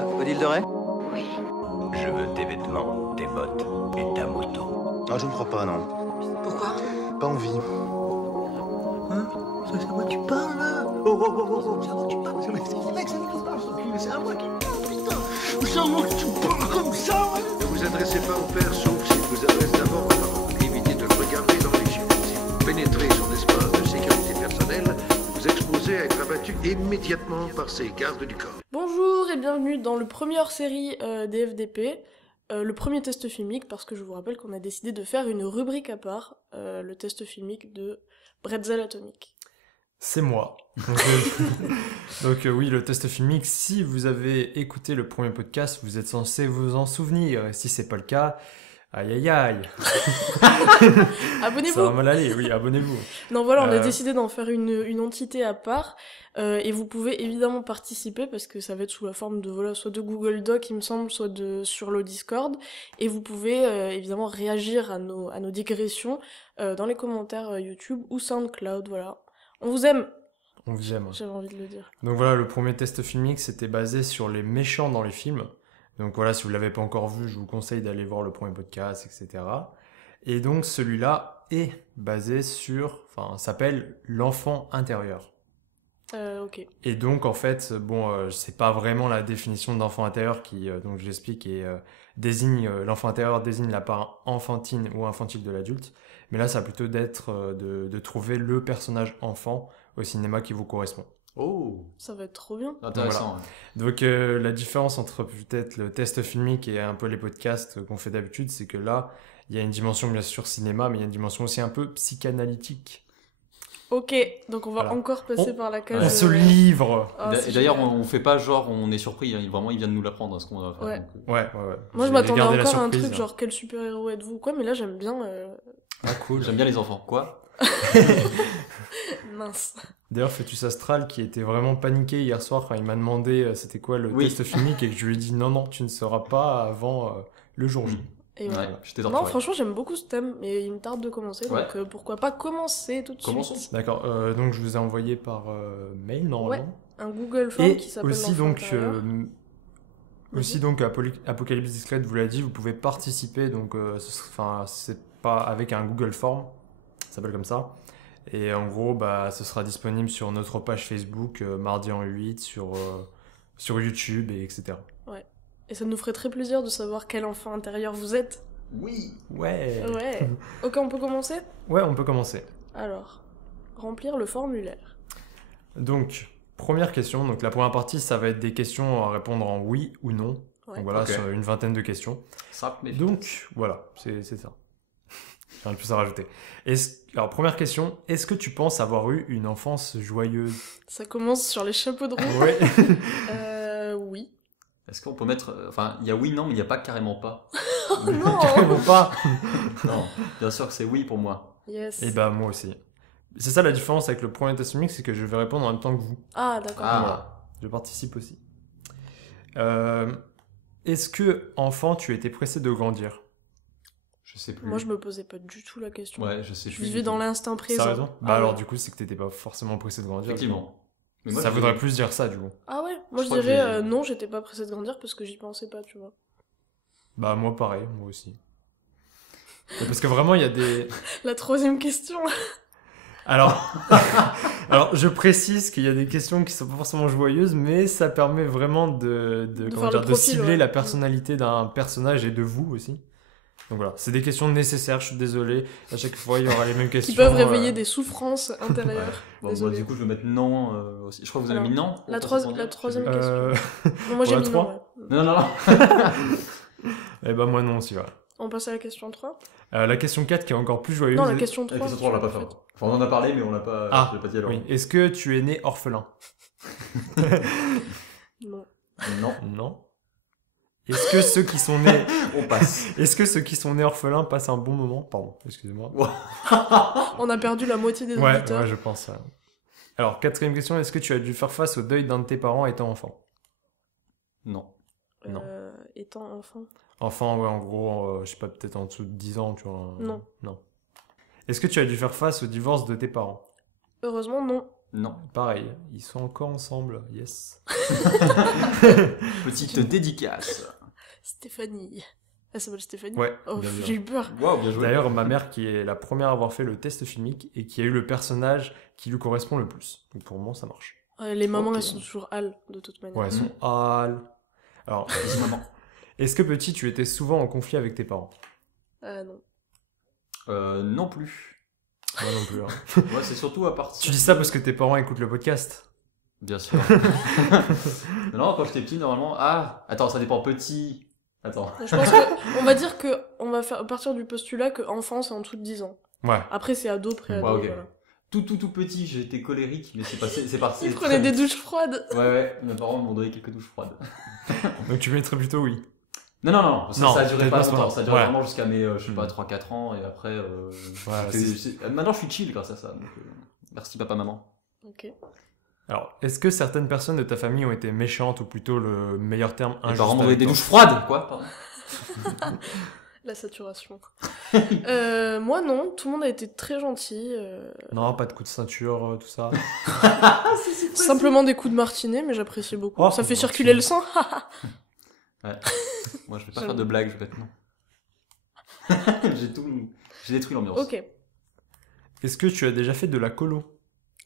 Odile de Ray? Oui. Je veux tes vêtements, tes bottes et ta moto. Ah, je ne crois pas, non. Pourquoi? Pas envie. Hein? C'est à moi que tu parles, là? Oh, c'est à moi que tu parles. C'est à moi qui parle, putain. C'est à moi que tu parles comme ça, ouais. Ne vous adressez pas au père, sauf s'il vous adresse d'abord aux parents. Évitez de le regarder dans les yeux. Si vous pénétrez son espace de sécurité personnelle, vous exposez à être abattu immédiatement par ses gardes du corps. Bonjour et bienvenue dans le premier hors-série des FDP, le premier test filmique, parce que je vous rappelle qu'on a décidé de faire une rubrique à part, le test filmique de Bretzel Atomique. C'est moi. Donc oui, le test filmique, si vous avez écouté le premier podcast, vous êtes censé vous en souvenir. Et si c'est pas le cas, aïe aïe aïe. Abonnez-vous. Ça va mal aller, oui, abonnez-vous. Non voilà, on a décidé d'en faire une entité à part, et vous pouvez évidemment participer, parce que ça va être sous la forme de, voilà, soit de Google Doc, il me semble, soit sur le Discord, et vous pouvez évidemment réagir à nos digressions dans les commentaires YouTube ou SoundCloud, voilà. On vous aime. On vous aime. J'avais envie de le dire. Donc voilà, le premier test filmique, c'était basé sur les méchants dans les films. Donc voilà, si vous ne l'avez pas encore vu, je vous conseille d'aller voir le premier podcast, etc. Et donc celui-là est basé sur, s'appelle l'enfant intérieur. Ok. Et donc en fait, c'est pas vraiment la définition d'enfant intérieur qui, donc je l'explique, et désigne, l'enfant intérieur désigne la part enfantine ou infantile de l'adulte. Mais là, ça va plutôt d'être de trouver le personnage enfant au cinéma qui vous correspond. Oh, Ça va être trop bien. intéressant. Donc la différence entre peut-être le test filmique et un peu les podcasts qu'on fait d'habitude, c'est que là, il y a une dimension bien sûr cinéma, mais il y a une dimension aussi un peu psychanalytique. Ok, donc on va Voilà. encore passer par la case... On se livre. Ah, c'est Et d'ailleurs, génial. on fait pas genre on est surpris, hein, vraiment il vient de nous l'apprendre ce qu'on va faire. Ouais. donc, Ouais. Moi je J'ai m'attendais gardé la encore à un surprise, truc hein. genre quel super-héros êtes-vous quoi, mais là j'aime bien... Ah cool. J'aime bien les enfants. Quoi? Mince. D'ailleurs, Fœtus Astral qui était vraiment paniqué hier soir quand il m'a demandé c'était quoi le Oui. test filmique et que je lui ai dit non, tu ne sauras pas avant le jour J. Et Ouais, voilà. j'étais Non, torturé. franchement j'aime beaucoup ce thème, mais il me tarde de commencer, Ouais. donc pourquoi pas commencer tout de Commençons. suite. D'accord, donc je vous ai envoyé par mail normalement. Un Google Form Et qui s'appelle aussi l'enfant donc, intérieur. aussi donc Apocalypse Discrète vous l'a dit, vous pouvez participer, donc c'est pas avec un Google Form, ça s'appelle comme ça. Et en gros, ce sera disponible sur notre page Facebook, mardi en 8, sur YouTube, et etc. Et ça nous ferait très plaisir de savoir quel enfant intérieur vous êtes. Oui. Ouais. Ouais. Ok, on peut commencer? Ouais, on peut commencer. Alors, remplir le formulaire. Donc, première question. Donc, la première partie, ça va être des questions à répondre en oui ou non. Ouais. Donc voilà, Ok. sur une vingtaine de questions. Simple mais Donc, voilà, c'est ça. Rien de plus à rajouter. Alors, première question. Est-ce que tu penses avoir eu une enfance joyeuse? Ça commence sur les chapeaux de roue. Ouais. Oui. Est-ce qu'on peut mettre enfin, il y a oui non, mais il n'y a pas carrément pas. Oh non. Carrément pas. Non, bien sûr que c'est oui pour moi. Yes. Et moi aussi. C'est ça la différence avec le premier test mix, c'est que je vais répondre en même temps que vous. Ah, d'accord. Ah. Je participe aussi. Est-ce que, enfant, tu étais pressé de grandir? Je sais plus. Moi, je me posais pas du tout la question. Ouais, je sais Je plus. vivais dans l'instant présent. Ça raison? Ah Alors ouais. du coup, c'est que t'étais pas forcément pressé de grandir. Effectivement. Mais moi, Ça je- voudrait plus dire ça, du coup. Ah ouais, moi Je je crois que dirais j'ai- non, j'étais pas pressée de grandir parce que j'y pensais pas, tu vois. Bah moi pareil, moi aussi. Mais parce que vraiment, il y a des... La troisième question. Alors, je précise qu'il y a des questions qui sont pas forcément joyeuses, mais ça permet vraiment de faire le profil, cibler ouais. la personnalité d'un personnage et de vous aussi. Donc voilà, c'est des questions nécessaires, je suis désolé. À chaque fois, il y aura les mêmes questions. Qui peuvent réveiller des souffrances intérieures. Bon, moi, Désolé. du coup, je vais mettre non aussi. Je crois que vous avez Alors, mis non. La, pour troi- passer pour la dire. troisième Euh... question. Non, moi j'ai pour la mis trois non. Ouais. Non, non, non. Eh ben moi non aussi, voilà. On passe à la question 3. La question 4 qui est encore plus joyeuse. Non, la question 3. La question 3, on l'a pas fait. Enfin, on en a parlé, mais on l'a pas. Ah, je l'ai pas dit alors. oui. Est-ce que tu es né orphelin? Non. Non. Non. Est-ce que ceux qui sont nés... On passe. Est-ce que ceux qui sont nés orphelins passent un bon moment? Pardon, excusez-moi. On a perdu la moitié des Ouais, auditeurs. je pense. Alors, quatrième question, est-ce que tu as dû faire face au deuil d'un de tes parents étant enfant? Non. Non. Étant enfant. Enfant, ouais, en gros, je sais pas, peut-être en dessous de 10 ans, tu vois. Non. Non. Est-ce que tu as dû faire face au divorce de tes parents? Heureusement, non. Non. Pareil, ils sont encore ensemble, yes. Petite dédicace. Stéphanie. Elle s'appelle Stéphanie. Ouais, Oh, bien sûr. j'ai eu peur. Waouh, bien joué. D'ailleurs, ma mère qui est la première à avoir fait le test filmique et qui a eu le personnage qui lui correspond le plus. Donc pour moi, ça marche. Les mamans, Ok. elles sont toujours Al, de toute manière. Ouais, elles sont hâles. Alors, Vas-y, maman. est-ce que petit, tu étais souvent en conflit avec tes parents? Ah non. Non plus. Moi non plus. Hein. Ouais, c'est surtout à partir. Tu dis ça parce que tes parents écoutent le podcast? Bien sûr. Non, quand j'étais petit, normalement. Ah, attends, ça dépend petit. Attends. Je pense que, on va dire que, on va faire partir du postulat que enfant, c'est en dessous de 10 ans. Ouais. Après, c'est ado, pré-ado, Ouais, ok. voilà. Tout petit, j'étais colérique, mais c'est parti. Ils prenaient des douches froides. Ouais, mes parents m'ont donné quelques douches froides. Donc tu mettrais plutôt oui. Non, ça a duré peut-être pas pas ce longtemps, moment. ça a duré Ouais. vraiment jusqu'à mes, je sais pas, 3-4 ans, et après, maintenant je suis chill grâce à ça, donc merci papa, maman. Ok. Alors, est-ce que certaines personnes de ta famille ont été méchantes ou plutôt le meilleur terme Mes injuste parents m'ont donné avec des toi? douches froides, quoi, pardon. La saturation. Moi, non. Tout le monde a été très gentil. Non, pas de coups de ceinture, tout ça. Simplement des coups de martinet, mais j'appréciais beaucoup. Oh, Ça fait martinet. circuler le sang. Ouais. Moi je vais pas J'aime. faire de blagues, je vais être non. J'ai détruit l'ambiance. Ok. Est-ce que tu as déjà fait de la colo?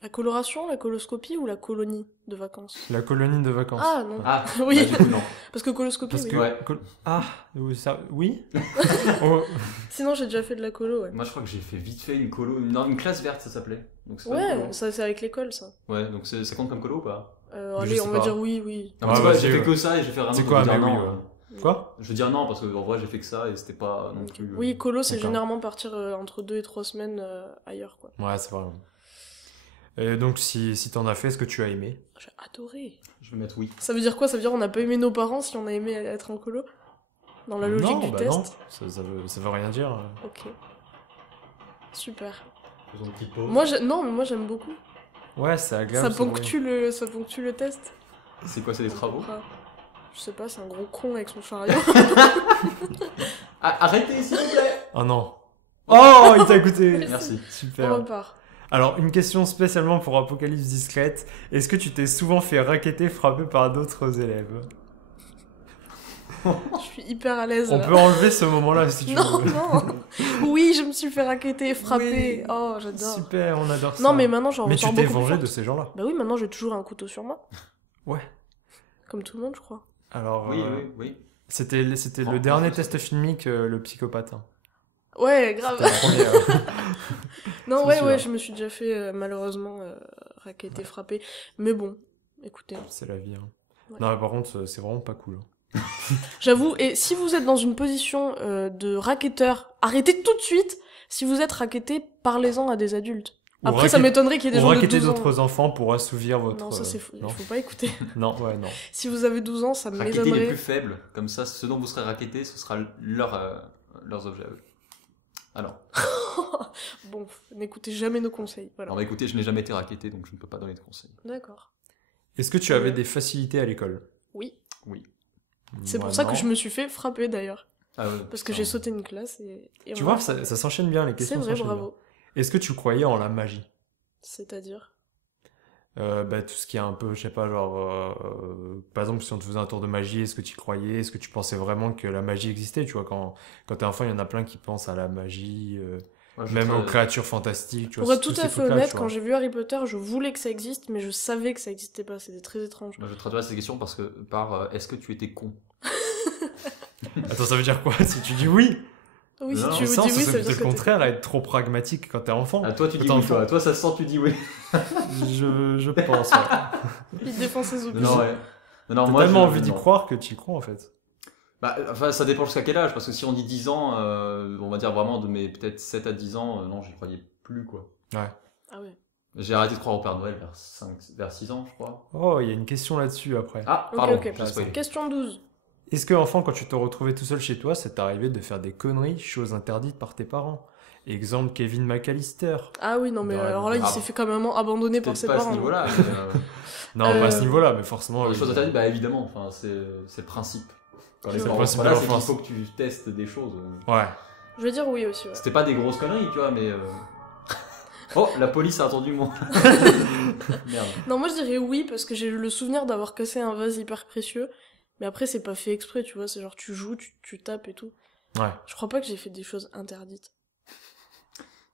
La coloration, la coloscopie ou la colonie de vacances? La colonie de vacances? Ah, non. Ah, Oui. bah, du coup, non. Parce que coloscopie, Parce oui. que... Ouais. Ah, oui Oh, Sinon, j'ai déjà fait de la colo, ouais. Moi je crois que j'ai fait vite fait une colo, une classe verte ça s'appelait. Donc c'est pas une Ouais, colo. ça c'est avec l'école, ça. Ouais, donc ça compte comme colo ou pas? Je Allez, sais on va pas. dire oui, oui. Non, mais Ouais, tu vois, vas-y, j'ai fait ouais. que ça et j'ai fait vraiment C'est de quoi, dire mais oui, non. ouais. Quoi? Je veux dire non parce que en vrai j'ai fait que ça et c'était pas non plus. Oui, colo, c'est D'accord. généralement partir entre 2 et 3 semaines ailleurs, quoi. Ouais, c'est vrai. Et donc, si t'en as fait, est-ce que tu as aimé? J'ai adoré. Je vais mettre oui. Ça veut dire quoi? Ça veut dire on n'a pas aimé nos parents si on a aimé être en colo? Dans la logique non, du bah test? non, ça veut rien dire. Ok. Super. Faisons une petite pause. Non, mais moi j'aime beaucoup. Ouais, c'est agréable. Ça ponctue le test. C'est quoi, c'est des travaux? Ah. Je sais pas, c'est un gros con avec son chariot. Ah, arrêtez s'il vous plaît. Oh non. Oh, il t'a goûté. Merci. On Super. repart. Alors, une question spécialement pour Apocalypse Discrète. Est-ce que tu t'es souvent fait racketter, frapper par d'autres élèves? Je suis hyper à l'aise On là. peut enlever ce moment-là si tu Non, veux. non. Oui, je me suis fait racketter, frapper. Oui. Oh, j'adore. Super, on adore ça. Non, mais maintenant j'en Mais tu ressors t'es beaucoup plus vengé forte. de ces gens-là. Bah oui, maintenant j'ai toujours un couteau sur moi. Ouais. Comme tout le monde, je crois. Alors, Oui. c'était Oh, le dernier parfait. test filmique, le psychopathe. Hein. Ouais, grave. C'était le premier. Non, c'est ouais, sûr. ouais, je me suis déjà fait malheureusement racketter, frapper. Mais bon, écoutez. C'est la vie. Hein. Ouais. Non, mais par contre, c'est vraiment pas cool. Hein. J'avoue, et si vous êtes dans une position de racketteur, arrêtez tout de suite. Si vous êtes racketté, parlez-en à des adultes. Ou Après, ça m'étonnerait qu'il y ait des Ou gens de racketter 12 ans. d'autres enfants pour assouvir votre... Non, ça c'est fou. non. Il faut pas écouter. Non, ouais, non. Si vous avez 12 ans, ça Racketter les m'étonnerait. plus faibles, comme ça, ce dont vous serez racketté, ce sera leurs objets à eux. Alors, Bon, n'écoutez jamais nos conseils. Voilà. alors bah, écoutez, je n'ai jamais été racketté, donc je ne peux pas donner de conseils. D'accord. Est-ce que tu avais des facilités à l'école? Oui. Oui. C'est Moi, pour ça non. que je me suis fait frapper d'ailleurs. Ah ouais, Parce que putain. j'ai sauté une classe et Tu on vois, m'a frappé. ça s'enchaîne bien, les C'est questions vrai, s'enchaînent bien. bravo. Est-ce que tu croyais en la magie? C'est-à-dire Bah, tout ce qui est un peu, je sais pas, genre... par exemple, si on te faisait un tour de magie, est-ce que tu y croyais? Est-ce que tu pensais vraiment que la magie existait? Tu vois, quand t'es enfant, il y en a plein qui pensent à la magie, Moi, je même serais- aux créatures fantastiques. Tu Pour vois, être tout tous à ces fait trucs-là, honnête, tu quand vois. j'ai vu Harry Potter, je voulais que ça existe, mais je savais que ça existait pas. C'était très étrange. Moi, je traduirais cette question parce que par est-ce que tu étais con? Attends, ça veut dire quoi? Si tu dis oui? Oui, Non, si tu Ça, me dis oui, c'est ça veut dire le que t'es- contraire, à être trop pragmatique quand t'es enfant. Ah, toi, tu dis Attends, oui, toi. Toi, ça se sent, tu dis oui. Je pense, ouais. Il défend ses opinions. Non, ouais. Non, T'as moi, tellement je- envie d'y non. croire que tu y crois, en fait. Bah, enfin, ça dépend jusqu'à quel âge, parce que si on dit 10 ans, on va dire vraiment de mes peut-être 7 à 10 ans, non, j'y croyais plus, quoi. Ouais. Ah ouais. J'ai arrêté de croire au Père Noël vers 6 ans, je crois. Oh, il y a une question là-dessus, après. Ah, Ok, pardon, ok. j'ai spoilé. Question 12. Est-ce que, enfant, quand tu te retrouvais tout seul chez toi, c'est arrivé de faire des conneries, choses interdites par tes parents? Exemple, Kevin McAllister. Ah oui, non, mais Ouais, alors là, il ah. s'est fait quand même abandonner par Peut-être ses pas à parents. ce niveau-là, Non, pas à ce Euh, niveau-là, mais forcément... les oui. choses interdites, bah évidemment, enfin, c'est le principe. Quand les C'est le parents principe sont de là, c'est qu'il l'enfance. faut que tu testes des choses. Ouais. Je vais dire oui aussi, ouais. C'était pas des grosses conneries, tu vois, mais... Oh, la police a entendu mon... Merde. Non, moi je dirais oui, parce que j'ai le souvenir d'avoir cassé un vase hyper précieux. Mais après, c'est pas fait exprès, tu vois. C'est genre, tu joues, tu tapes et tout. Ouais. Je crois pas que j'ai fait des choses interdites.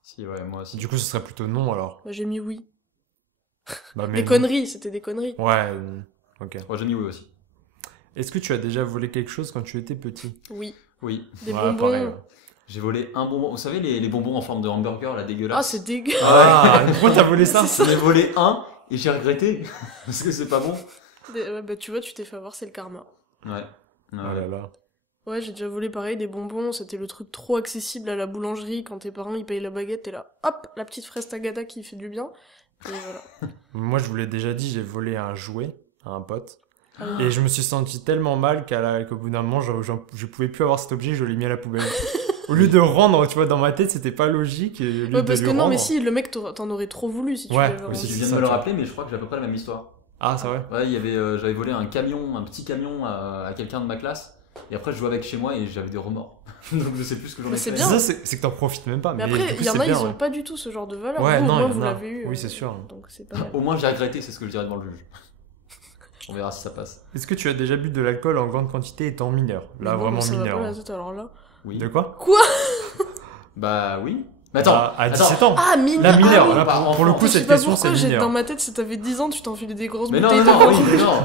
Si, ouais, moi aussi. Du coup, ce serait plutôt non alors. Bah, j'ai mis oui. Bah, mais Des conneries, c'était des conneries. Ouais, ok. Ouais, j'ai mis oui aussi. Est-ce que tu as déjà volé quelque chose quand tu étais petit? Oui. Oui. Des Ouais, bonbons. pareil, ouais. J'ai volé un bonbon. Vous savez, les bonbons en forme de hamburger, là, dégueulasse. Ah, c'est dégueu. Ah, pourquoi t'as volé ça? J'en ai volé un et j'ai regretté. Parce que c'est pas bon. Ouais, bah, tu vois, tu t'es fait avoir, c'est le karma. Ouais. Oh là là. Ouais, j'ai déjà volé pareil des bonbons, c'était le truc trop accessible à la boulangerie quand tes parents ils payent la baguette, t'es là, hop, la petite fraise Tagada qui fait du bien. Et voilà. Moi, je vous l'ai déjà dit, j'ai volé un jouet à un pote. Ah oui. Et je me suis senti tellement mal qu'au bout d'un moment, je pouvais plus avoir cet objet, je l'ai mis à la poubelle. Au lieu de rendre, tu vois, dans ma tête, c'était pas logique. Et au lieu Ouais, de parce lui que non, mais rendre- si, le mec t'en aurais trop voulu si tu Ouais, l'avais oui, rendu. si Tu c'est viens de ça, me le tu vois. rappeler, mais je crois que j'ai à peu près la même histoire. Ah, c'est vrai? Ouais, j'avais volé un camion, un petit camion à quelqu'un de ma classe. Et après, je jouais avec chez moi et j'avais des remords. Donc, je sais plus ce que j'en ai Mais c'est fait. bien. Ça, c'est que t'en profites même pas. Mais du après, coup, il y en c'est a, bien, ils ont ouais. pas du tout ce genre de valeur. Ouais, Vous, non, au moins, il y en vous a. l'avez eu. Oui, c'est sûr. Donc c'est pas mal. Au moins, j'ai regretté, c'est ce que je dirais devant le juge. On verra si ça passe. Est-ce que tu as déjà bu de l'alcool en grande quantité étant mineur? Là, Mais non, vraiment ça va mineur. pas, hein. la tête, alors là. Oui. De quoi? Bah oui. Mais attends. À 17 ans. Ah, mineur. Là, mineur. Ah, oui. Là, Bah, pour le enfant. coup, Je sais cette pas question, c'est pourquoi, dans mineur. ma tête, si t'avais 10 ans, tu t'enfilais des grosses Mais non, bouteilles non, de non, vin. oui, mais non.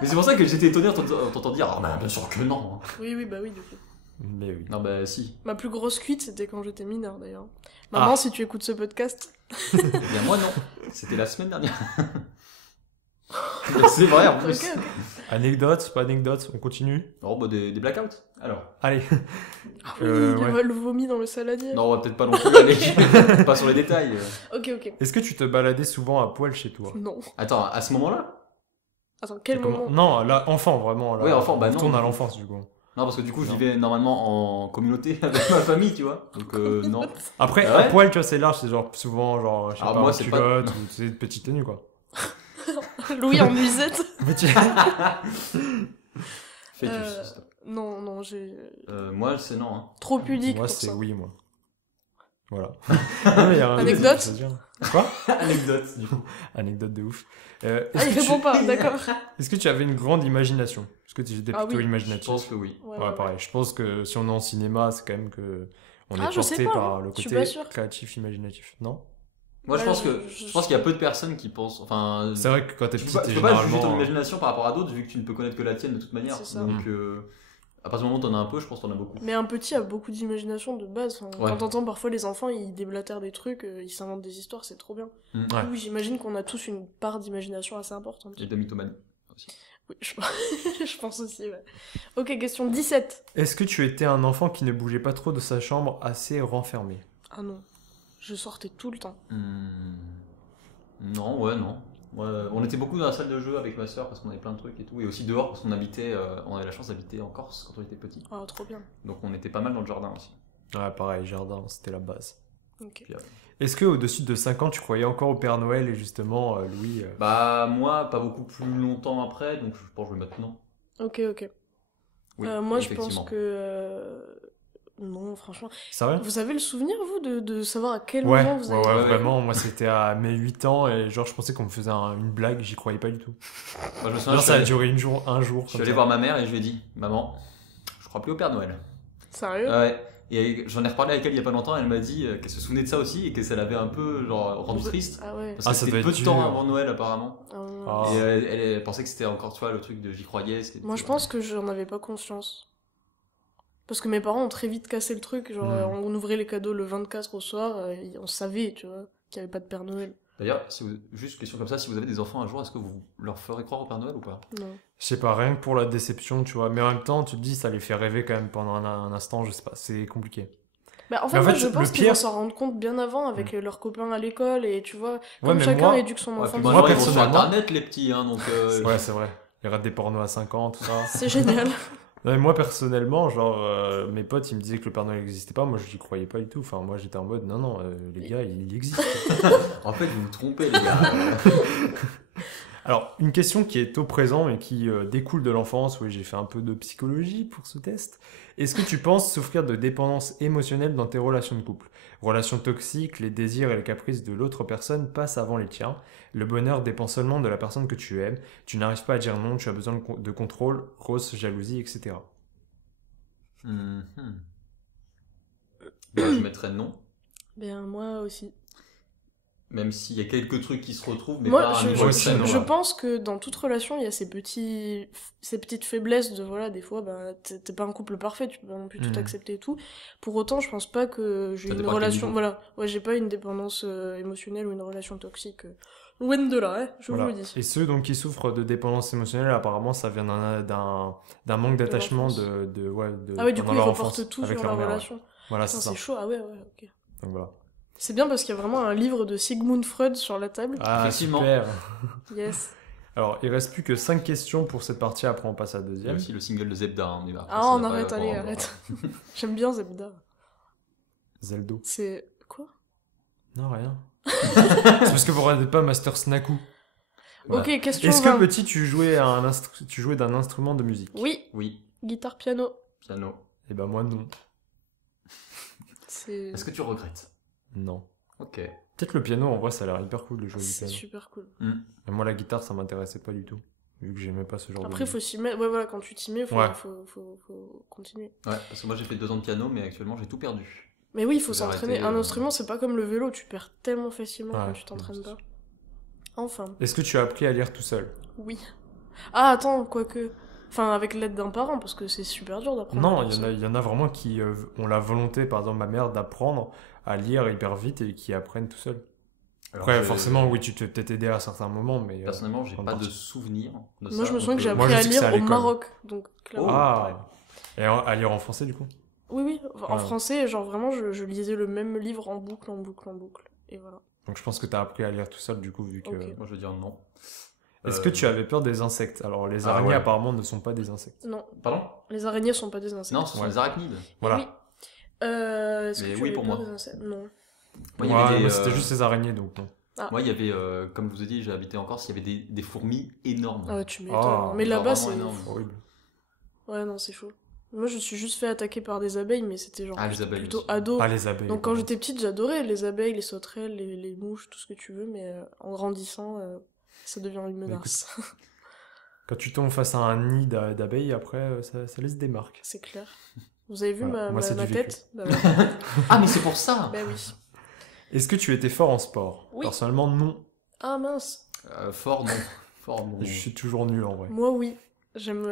Mais c'est pour ça que j'étais étonné en t'entendant dire oh, bah, bien sûr que non. Oui, bah oui, du coup. Mais oui. Non, bah si. Ma plus grosse cuite, c'était quand j'étais mineur, d'ailleurs. Maman, Ah. si tu écoutes ce podcast, Eh bien, moi, non. C'était la semaine dernière. C'est vrai en plus. ok. Anecdote, pas anecdote, on continue. Oh, bah des blackouts. Alors. Allez. Ah oui, Ouais. le vomi dans le saladier. Non, on va peut-être pas non plus aller. Pas sur les détails. Ok. Est-ce que tu te baladais souvent à poil chez toi? Non. Attends, à ce moment-là. Attends, quel Comment- moment Non, là, enfant, vraiment. Là, Ouais, enfant, bah on non. retourne à l'enfance, du coup. Non, parce que du coup, je Non. vivais normalement en communauté avec ma famille, tu vois. Donc, non. Après, Ah ouais à poil, tu vois, c'est large, c'est genre souvent, genre, je sais Alors pas, moi, en c'est pas- culotte ou c'est une petite tenue, quoi. Louis en musette. Petit- Fais du Euh, stop. Non, j'ai... Moi, c'est non. Hein. Trop pudique Moi, pour c'est ça. oui, moi. Voilà. Non, mais y a un- Anecdote ça se dit. Quoi? Anecdote, du coup. Anecdote de ouf. Ah, Est-ce il que répond tu... pas, d'accord. est-ce que tu avais une grande imagination? Est-ce que tu étais Ah plutôt oui. Je imaginatif? pense que oui. Ouais, Ouais, pareil. Je pense que si on est en cinéma, c'est quand même que on Ah, est je sais porté pas, par hein. le Je suis côté pas sûre. créatif, imaginatif. Non? Moi, Ouais, je pense je- qu'il y a peu de personnes qui pensent. Enfin, C'est vrai que quand t'es tu petit, peux pas, t'es tu peux pas juger ton généralement... imagination par rapport à d'autres vu que tu ne peux connaître que la tienne de toute manière. C'est ça. Donc, à partir du moment où t'en as un peu, je pense que t'en as beaucoup. Mais un petit a beaucoup d'imagination de base. Enfin, Ouais. Quand t'entends parfois les enfants, ils déblatèrent des trucs, ils s'inventent des histoires, c'est trop bien. Mm. Ouais. Oui, j'imagine qu'on a tous une part d'imagination assez importante. Et de la mythomanie aussi. Oui, je pense aussi, ouais. Ok, question 17. Est-ce que tu étais un enfant qui ne bougeait pas trop de sa chambre, assez renfermé? Ah non, je sortais tout le temps. Non, ouais, non. Ouais, on était beaucoup dans la salle de jeu avec ma soeur parce qu'on avait plein de trucs et tout. Et aussi dehors parce qu'on habitait, on avait la chance d'habiter en Corse quand on était petit. Ah, trop bien. Donc on était pas mal dans le jardin aussi. Ouais, pareil, jardin, c'était la base. Ok. Puis, Est-ce que au-dessus de 5 ans, tu croyais encore au Père Noël et justement, Louis... bah, moi, pas beaucoup plus longtemps après, donc je pense que je vais mettre non. Ok. Oui, Moi, je effectivement. pense que... Non, franchement. C'est vrai? Vous avez le souvenir, vous, de savoir à quel Ouais, moment vous ouais, avez... ouais, Ouais, vraiment, moi c'était à mes 8 ans et genre je pensais qu'on me faisait une blague, j'y croyais pas du tout. Moi, je me souviens, Genre je ça a suis duré un jour. allé comme ça. voir ma mère et je lui ai dit, maman, je crois plus au Père Noël. Sérieux? Ouais. Et j'en ai reparlé avec elle il y a pas longtemps, elle m'a dit qu'elle se souvenait de ça aussi et que ça l'avait un peu genre rendu triste. Ah ouais. Parce Ah, que ça c'était doit peu être de temps dur. avant Noël apparemment. Ah ouais. Ah. Et elle pensait que c'était encore, tu vois, le truc de j'y croyais. Moi, je pense que j'en avais pas conscience. Parce que mes parents ont très vite cassé le truc. Genre, on ouvrait les cadeaux le 24 au soir, et on savait, tu vois, qu'il n'y avait pas de Père Noël. D'ailleurs, juste question comme ça, si vous avez des enfants un jour, est-ce que vous leur ferez croire au Père Noël ou pas? Non. Je sais pas, rien que pour la déception, tu vois. Mais en même temps, tu te dis, ça les fait rêver quand même pendant un instant, je sais pas, c'est compliqué. Bah, en fait, Mais en moi, fait, je le pense qu'ils pire- vont s'en rendre compte bien avant avec leurs copains à l'école, et tu vois, Ouais, comme mais chacun moi- éduque son Ouais, enfant. puis moi, maintenant, ils vont sur personnellement- internet les petits, hein, donc. Ouais, c'est vrai. Il y aura des pornos à 5 ans, tout ça. C'est génial. Non, mais moi personnellement, genre, mes potes, ils me disaient que le Père Noël n'existait pas, moi j'y croyais pas du tout. Enfin, moi j'étais en mode, non, les gars, il existe. En fait, vous vous trompez, les gars. Alors, une question qui est au présent et qui découle de l'enfance. Oui, j'ai fait un peu de psychologie pour ce test. Est-ce que tu penses souffrir de dépendance émotionnelle dans tes relations de couple? Relations toxiques, les désirs et les caprices de l'autre personne passent avant les tiens. Le bonheur dépend seulement de la personne que tu aimes. Tu n'arrives pas à dire non, tu as besoin de contrôle, grosse jalousie, etc. Mhm. Moi, je mettrais non. Ben, moi aussi. Même s'il y a quelques trucs qui se retrouvent, mais Moi, pas à un je, niveau je, extrême, je quoi. pense que dans toute relation, il y a ces petites faiblesses de, voilà, des fois, bah, t'es pas un couple parfait, tu peux pas non plus tout Mhm. accepter et tout. Pour autant, je pense pas que j'ai Ça une dépend à quel relation, niveau. voilà, ouais, j'ai pas une dépendance émotionnelle ou une relation toxique. Loin de là, hein, je Voilà. vous le dis. Et ceux donc, qui souffrent de dépendance émotionnelle, apparemment, ça vient d'un manque d'attachement l'enfance. Ah ouais, du pendant coup, ils leur reportent enfance tout avec sur leur la mère, ouais. relation. Voilà, Putain, c'est ça. c'est chaud, ah ouais, ok. Donc voilà. C'est bien parce qu'il y a vraiment un livre de Sigmund Freud sur la table. Ah, Effectivement. super. Yes. Alors, il reste plus que 5 questions pour cette partie, après on passe à la Il y a deuxième. aussi le single de Zebda. Hein, mais après, Ah, ça on va pas arrête, allez, encore, arrête. J'aime bien Zebda. Zeldo. C'est... Quoi? Non, rien. C'est parce que vous regardez pas Master Snaku. Ok, question Est-ce que 20. petit, tu jouais d'un instrument de musique? Oui, Oui, guitare, piano. piano. Eh ben moi non. C'est... Est-ce que tu regrettes? Non. Ok. Peut-être le piano, en vrai, ça a l'air hyper cool de jouer du C'est piano. super cool. Mais moi, la guitare, ça m'intéressait pas du tout. Vu que j'aimais pas ce genre Après, de faut s'y mettre. Ouais, voilà, quand tu t'y mets, faut, Ouais. faut continuer. Ouais, parce que moi j'ai fait 2 ans de piano, mais actuellement j'ai tout perdu. Mais oui, il faut J'ai s'entraîner. arrêté, Un instrument, c'est pas comme le vélo, tu perds tellement facilement Ouais, quand tu t'entraînes c'est pas. Enfin, Est-ce que tu as appris à lire tout seul? oui. Ah, attends, quoique. Enfin, avec l'aide d'un parent, parce que c'est super dur d'apprendre. Non, à lire il y en a vraiment qui ont la volonté, par exemple ma mère, d'apprendre à lire hyper vite et qui apprennent tout seul. Alors, Après, j'ai- forcément, oui, tu te peut-être aider à certains moments, mais... Personnellement, j'ai en pas de partie. souvenir de ça. Moi, je me souviens que j'ai donc, Moi, appris je à sais que c'est lire à au l'école. Maroc, donc clairement. Ah. Et à lire en français, du coup? Oui, oui, en Ouais. français, genre vraiment, je lisais le même livre en boucle, en boucle, en boucle. Et voilà. Donc je pense que tu as appris à lire tout seul, du coup, vu que... Ok. Moi je veux dire non. Est-ce que tu avais peur des insectes? Alors, les Ah, araignées, ouais. apparemment, ne sont pas des insectes. Non, Pardon? les araignées sont pas des insectes. Non, ce sont Ouais. les arachnides. Voilà. Oui. Est-ce Mais que tu oui, avais pour peur moi. des insectes? Non. Moi, il y Ouais, avait des, moi, c'était juste les araignées, donc non. Moi, il y avait, comme je vous ai dit, j'ai habité en Corse, il y avait des fourmis énormes. Ah ouais, tu m'étonnes. Ah, Mais genre là-bas, vraiment c'est... énorme. Horrible. Ouais, non, c'est chaud. Moi, je suis juste fait attaquer par des abeilles, mais c'était genre Ah, les abeilles plutôt aussi. ado. Ah, les abeilles. Donc quand par j'étais petite, j'adorais les abeilles, les sauterelles, les mouches, tout ce que tu veux, mais en grandissant, ça devient une menace. Quand tu tombes face à un nid d'abeilles, après, ça laisse des marques. C'est clair. Vous avez vu Voilà. Moi, c'est ma du vécu. tête? Bah, ouais. Ah, mais c'est pour ça! Bah oui. Est-ce que tu étais fort en sport? Oui. Personnellement, non. Ah mince. Fort, non. Fort, non. Je suis toujours nul, en vrai. Moi, oui. J'aime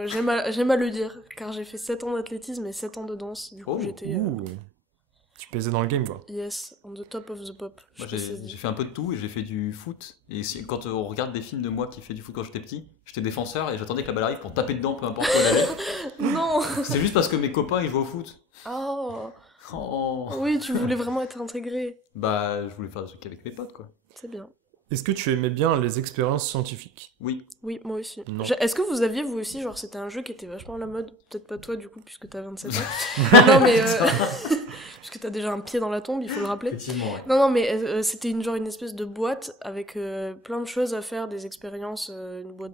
à le dire, car j'ai fait 7 ans d'athlétisme et 7 ans de danse. Du coup, Oh, j'étais... Ouh. Tu pesais dans le game, quoi. Yes, on the top of the pop. Je Moi, sais pas si j'ai fait un peu de tout et j'ai fait du foot. Et quand on regarde des films de moi qui fait du foot quand j'étais petit, j'étais défenseur et j'attendais que la balle arrive pour taper dedans, peu importe où elle allait. Non. C'était juste parce que mes copains ils jouaient au foot. Oh. Oh. Oui, tu voulais vraiment être intégré. Bah, je voulais faire des trucs avec mes potes, quoi. C'est bien. Est-ce que tu aimais bien les expériences scientifiques? Oui. Oui, moi aussi. Non. Est-ce que vous aviez, vous aussi, genre, c'était un jeu qui était vachement à la mode? Peut-être pas toi, du coup, puisque t'as 27 ans. Non, mais... puisque t'as déjà un pied dans la tombe, il faut le rappeler. Effectivement, ouais. Non, mais c'était une espèce de boîte avec plein de choses à faire, des expériences,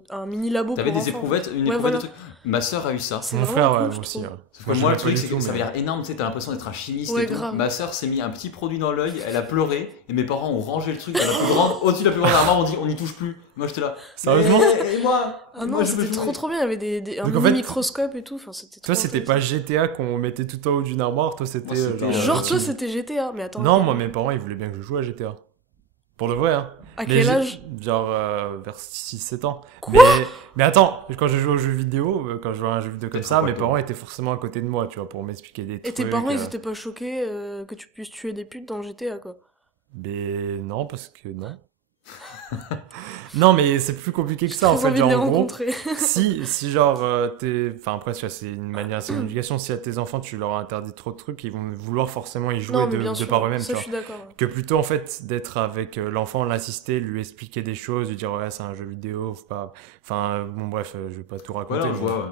un mini labo T'avais pour des enfants. éprouvettes, une Ouais, éprouvette voilà. de trucs. Ma sœur a eu ça. C'est Mon vraiment frère, cool, moi je aussi. trouve. Ouais. Sauf que je moi, le l'aimais truc, pas c'est du que tout, ça avait mais- l'air énorme, tu sais, t'as l'impression d'être un chimiste Ouais, et tout. grave. Ma sœur s'est mis un petit produit dans l'œil, elle a pleuré, et mes parents ont rangé le truc à la plus grande, au-dessus de la plus grande armoire, on dit on n'y touche plus. Moi, j'étais là. Sérieusement? Et moi? Ah non, Moi, je veux c'était jouer. trop bien, il y avait un Donc, en mini fait, microscope et tout, enfin c'était Toi, trop c'était pas intéressant. GTA qu'on mettait tout en haut d'une armoire, toi, c'était... Moi, c'était Genre toi tu- c'était GTA, mais attends. Non, moi, mes parents, ils voulaient bien que je joue à GTA. Pour de vrai, hein. À Mais quel j'ai- âge? Genre vers 6-7 ans. Quoi mais attends, quand je jouais aux jeux vidéo, quand je jouais à un jeu vidéo comme Peut-être ça, pas mes toi. parents étaient forcément à côté de moi, tu vois, pour m'expliquer des Et trucs. tes parents ils étaient pas choqués que tu puisses tuer des putes dans GTA quoi? Mais non, parce que non. Non, mais c'est plus compliqué que ça, en J'ai fait. envie de Genre, les en gros, rencontrer. si genre t'es... Enfin après, tu vois, c'est une manière, c'est une éducation. Si à tes enfants, tu leur interdis trop de trucs, ils vont vouloir forcément y jouer Non mais bien de sûr, par eux-mêmes, tu ça je vois. suis d'accord. Ouais. Que plutôt en fait d'être avec l'enfant, l'assister, lui expliquer des choses, lui dire ouais c'est un jeu vidéo, faut pas... Enfin bon bref, je vais pas tout raconter. Voilà, je mais- vois, ouais.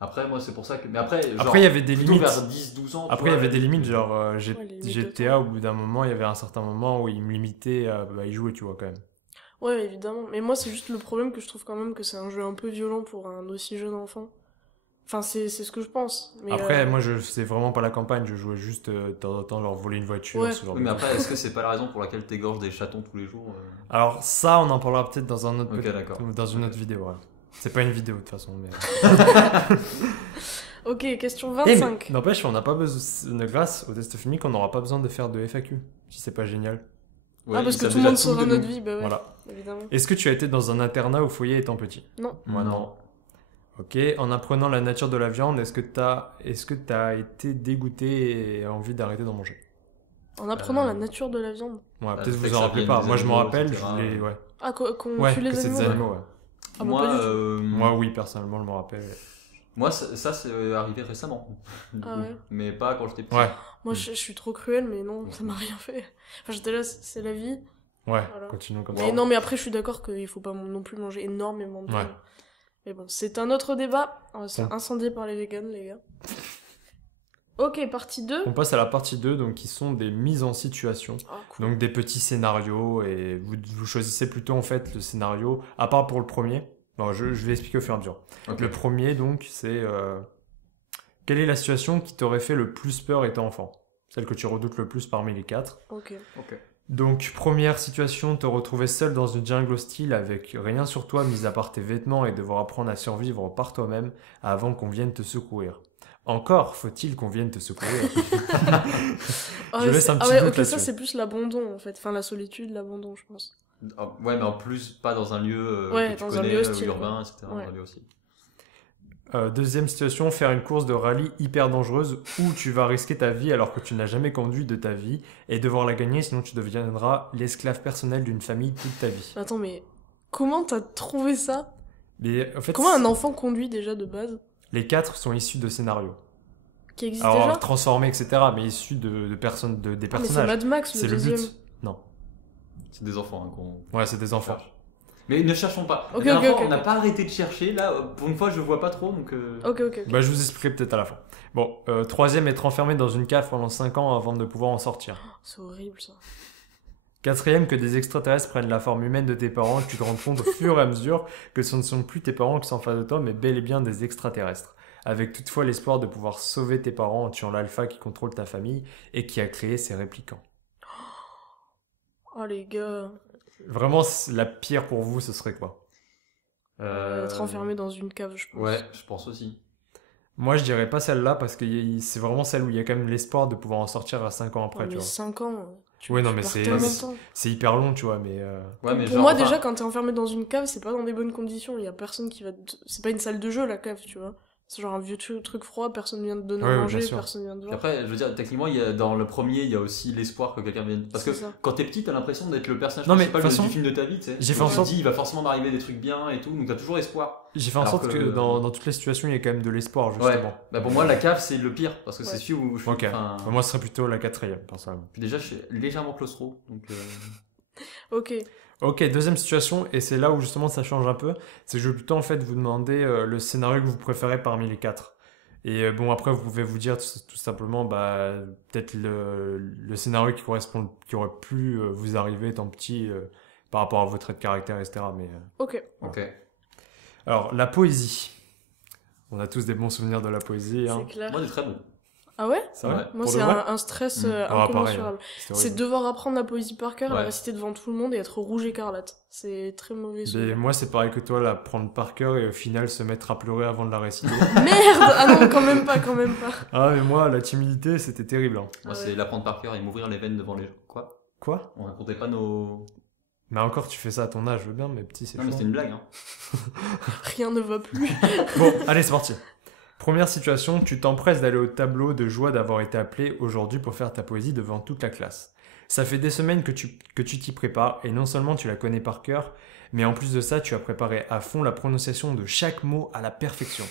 Après, moi, c'est pour ça que. Mais après, genre, Après il y avait des plutôt limites. vers 10-12 ans. tu Après il y vois, avait des limites, genre Ouais, les limites de GTA au bout d'un moment, il y avait un certain moment où il me limitait à y jouer, tu vois quand même. Ouais, évidemment. Mais moi, c'est juste le problème que je trouve quand même que c'est un jeu un peu violent pour un aussi jeune enfant. Enfin, c'est ce que je pense. Mais Après, moi, je faisais vraiment pas la campagne, je jouais juste de temps en temps, leur voler une voiture, Ouais. ce genre Oui, de mais trucs. après, est-ce que c'est pas la raison pour laquelle t'égorges des chatons tous les jours Alors, ça, on en parlera peut-être dans un autre Ok, d'accord. dans une autre Ok. vidéo, ouais. C'est pas une vidéo, de toute façon, mais... Ok, question Eh, mais 25. n'empêche, on n'a pas besoin, grâce au test filmique, on n'aura pas besoin de faire de FAQ, si c'est pas génial. Ouais, Ah, parce ils que savent tout le déjà monde saura de notre nous. vie, bah ouais, Voilà. évidemment. Est-ce que tu as été dans un internat ou foyer étant petit? Non. Moi, non. Ok, en apprenant la nature de la viande, est-ce que t'as été dégoûté et envie d'arrêter d'en manger? En apprenant la nature de la viande. Ouais, le peut-être fait vous que en ça rappelez vienne pas. des Moi, je m'en animaux, rappelle, etc. je voulais... Ouais, Ah, qu'on ouais tue les que c'est des animaux. animaux, ouais. Ah, bah, Moi, pas du tout. Moi, oui, personnellement, je m'en rappelle. moi, ça c'est arrivé récemment. du Ah coup. ouais. Mais pas quand j'étais petit. Ouais, Moi, je suis trop cruelle, mais non, ça m'a rien fait. Enfin, j'étais là, c'est la vie. ouais, Voilà. continuons comme ça. Mais non, mais après, je suis d'accord qu'il faut pas non plus manger énormément de viande. Ouais. Mais bon, c'est un autre débat. On va se faire Bon. incendier par les vegans, les gars. Ok, partie 2. On passe à la partie 2, donc qui sont des mises en situation. Ah, cool. Donc des petits scénarios, et vous choisissez plutôt en fait le scénario, à part pour le premier. Bon, je vais expliquer au fur et à mesure. Ok. Le premier, donc, c'est... quelle est la situation qui t'aurait fait le plus peur étant enfant? Celle que tu redoutes le plus parmi les 4. Ok. Ok. Donc, première situation, te retrouver seul dans une jungle hostile avec rien sur toi, mis à part tes vêtements, et devoir apprendre à survivre par toi-même avant qu'on vienne te secourir. Encore faut-il qu'on vienne te secourir. Ah, Je ouais, laisse un petit ah ouais, doute ok, ça là-dessus. c'est plus l'abandon en fait. Enfin, la solitude, l'abandon, je pense. Ah, ouais, mais en plus, pas dans un lieu Ouais, que tu dans un connais, lieu hostile, urbain, quoi. etc. Ouais. Dans un lieu aussi. Deuxième situation, faire une course de rallye hyper dangereuse où tu vas risquer ta vie alors que tu n'as jamais conduit de ta vie et devoir la gagner, sinon tu deviendras l'esclave personnel d'une famille toute ta vie. Attends, mais comment t'as trouvé ça? Mais en fait, Comment un enfant conduit déjà de base? les 4 sont issus de scénarios. Qui existe Alors déjà? transformés, etc., mais issus des Ah, mais c'est personnages. Mad Max C'est le le deuxième. but. Non. C'est des enfants hein, qu'on Ouais, c'est des enfants. cherche. Mais ne cherchons pas. Ok, La dernière ok, fois, ok, on n'a ok. pas arrêté de chercher. Là, pour une fois, je vois pas trop. Donc, Ok, ok, ok. Bah, je vous expliquerai peut-être à la fin. Bon, troisième, être enfermé dans une cave pendant 5 ans avant de pouvoir en sortir. C'est horrible ça. Quatrième, que des extraterrestres prennent la forme humaine de tes parents et que tu te rends compte au fur et à mesure que ce ne sont plus tes parents qui sont en face de toi, mais bel et bien des extraterrestres. Avec toutefois l'espoir de pouvoir sauver tes parents en tuant l'alpha qui contrôle ta famille et qui a créé ces réplicants. Oh les gars. Vraiment, la pire pour vous, ce serait quoi? Être enfermé dans une cave, je pense. Ouais, je pense aussi. Moi, je dirais pas celle-là parce que c'est vraiment celle où il y a quand même l'espoir de pouvoir en sortir à 5 ans après, Ouais, tu mais vois. 5 ans. Ouais, non, tu mais perds c'est- tellement de c'est- temps. C'est hyper long, tu vois, mais... Ouais, mais Pour genre, moi, enfin, déjà, quand t'es enfermé dans une cave, c'est pas dans des bonnes conditions. Il y a personne qui va. C'est pas une salle de jeu, la cave, tu vois. C'est genre un vieux truc froid, personne vient te donner Ouais, à ouais, manger, bien sûr. personne vient te Puis voir. après, je veux dire, techniquement, dans le premier, il y a aussi l'espoir que quelqu'un vienne. Parce que C'est ça. quand t'es petit, t'as l'impression d'être le personnage Non, mais principal de toute du façon, film de ta vie, tu sais. j'ai fait Donc en tu sorte- te dis, il va forcément m'arriver des trucs bien et tout, donc t'as toujours espoir. J'ai fait en Alors sorte que, que- dans toutes les situations, il y a quand même de l'espoir, justement. Ouais. Bah pour moi, la cave, c'est le pire, parce que Ouais. c'est celui où je suis. Ok. enfin, Moi, ce serait plutôt la quatrième, personnellement. Puis déjà, je suis légèrement claustro, donc. Ok. Ok, deuxième situation, et c'est là où justement ça change un peu, c'est que je vais plutôt en fait vous demander le scénario que vous préférez parmi les 4. Et bon, après vous pouvez vous dire tout simplement, bah, peut-être le scénario qui aurait pu vous arriver étant petit par rapport à votre trait de caractère, etc. Mais, Ok. Ok. alors, la poésie. On a tous des bons souvenirs de la poésie. Hein. C'est clair. Moi, c'est très bon. Ah ouais? C'est vrai Ouais. Moi, Pour c'est de vrai un stress Mm. Ah, pareil, incommensurable. C'était C'est horrible. devoir apprendre la poésie par cœur, la Ouais. réciter devant tout le monde et être rouge écarlate. C'est très mauvais Mais souvenir. moi, c'est pareil que toi, la prendre par cœur et au final se mettre à pleurer avant de la réciter. Merde! Ah non, quand même pas, quand même pas. Ah, mais moi, la timidité, c'était terrible. Hein. Moi, Ah ouais. c'est l'apprendre par cœur et m'ouvrir les veines devant les gens. Quoi? Quoi? On racontait pas nos. Mais encore, tu fais ça à ton âge, je veux bien, mais petit, c'est Non, mais chaud. c'était une blague, hein. Rien ne va plus. Bon, allez, c'est parti. Première situation, tu t'empresses d'aller au tableau de joie d'avoir été appelé aujourd'hui pour faire ta poésie devant toute la classe. Ça fait des semaines que tu t'y prépares et non seulement tu la connais par cœur, mais en plus de ça, tu as préparé à fond la prononciation de chaque mot à la perfection.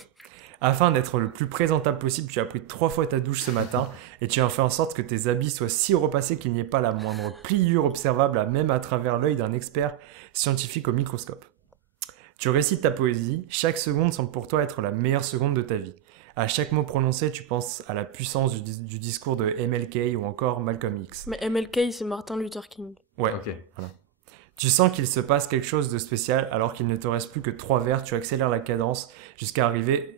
Afin d'être le plus présentable possible, tu as pris 3 fois ta douche ce matin et tu as fait en sorte que tes habits soient si repassés qu'il n'y ait pas la moindre pliure observable, même à travers l'œil d'un expert scientifique au microscope. Tu récites ta poésie, chaque seconde semble pour toi être la meilleure seconde de ta vie. À chaque mot prononcé, tu penses à la puissance du discours de MLK ou encore Malcolm X. Mais MLK, c'est Martin Luther King. Ouais. Ok. Tu sens qu'il se passe quelque chose de spécial alors qu'il ne te reste plus que 3 vers, tu accélères la cadence jusqu'à arriver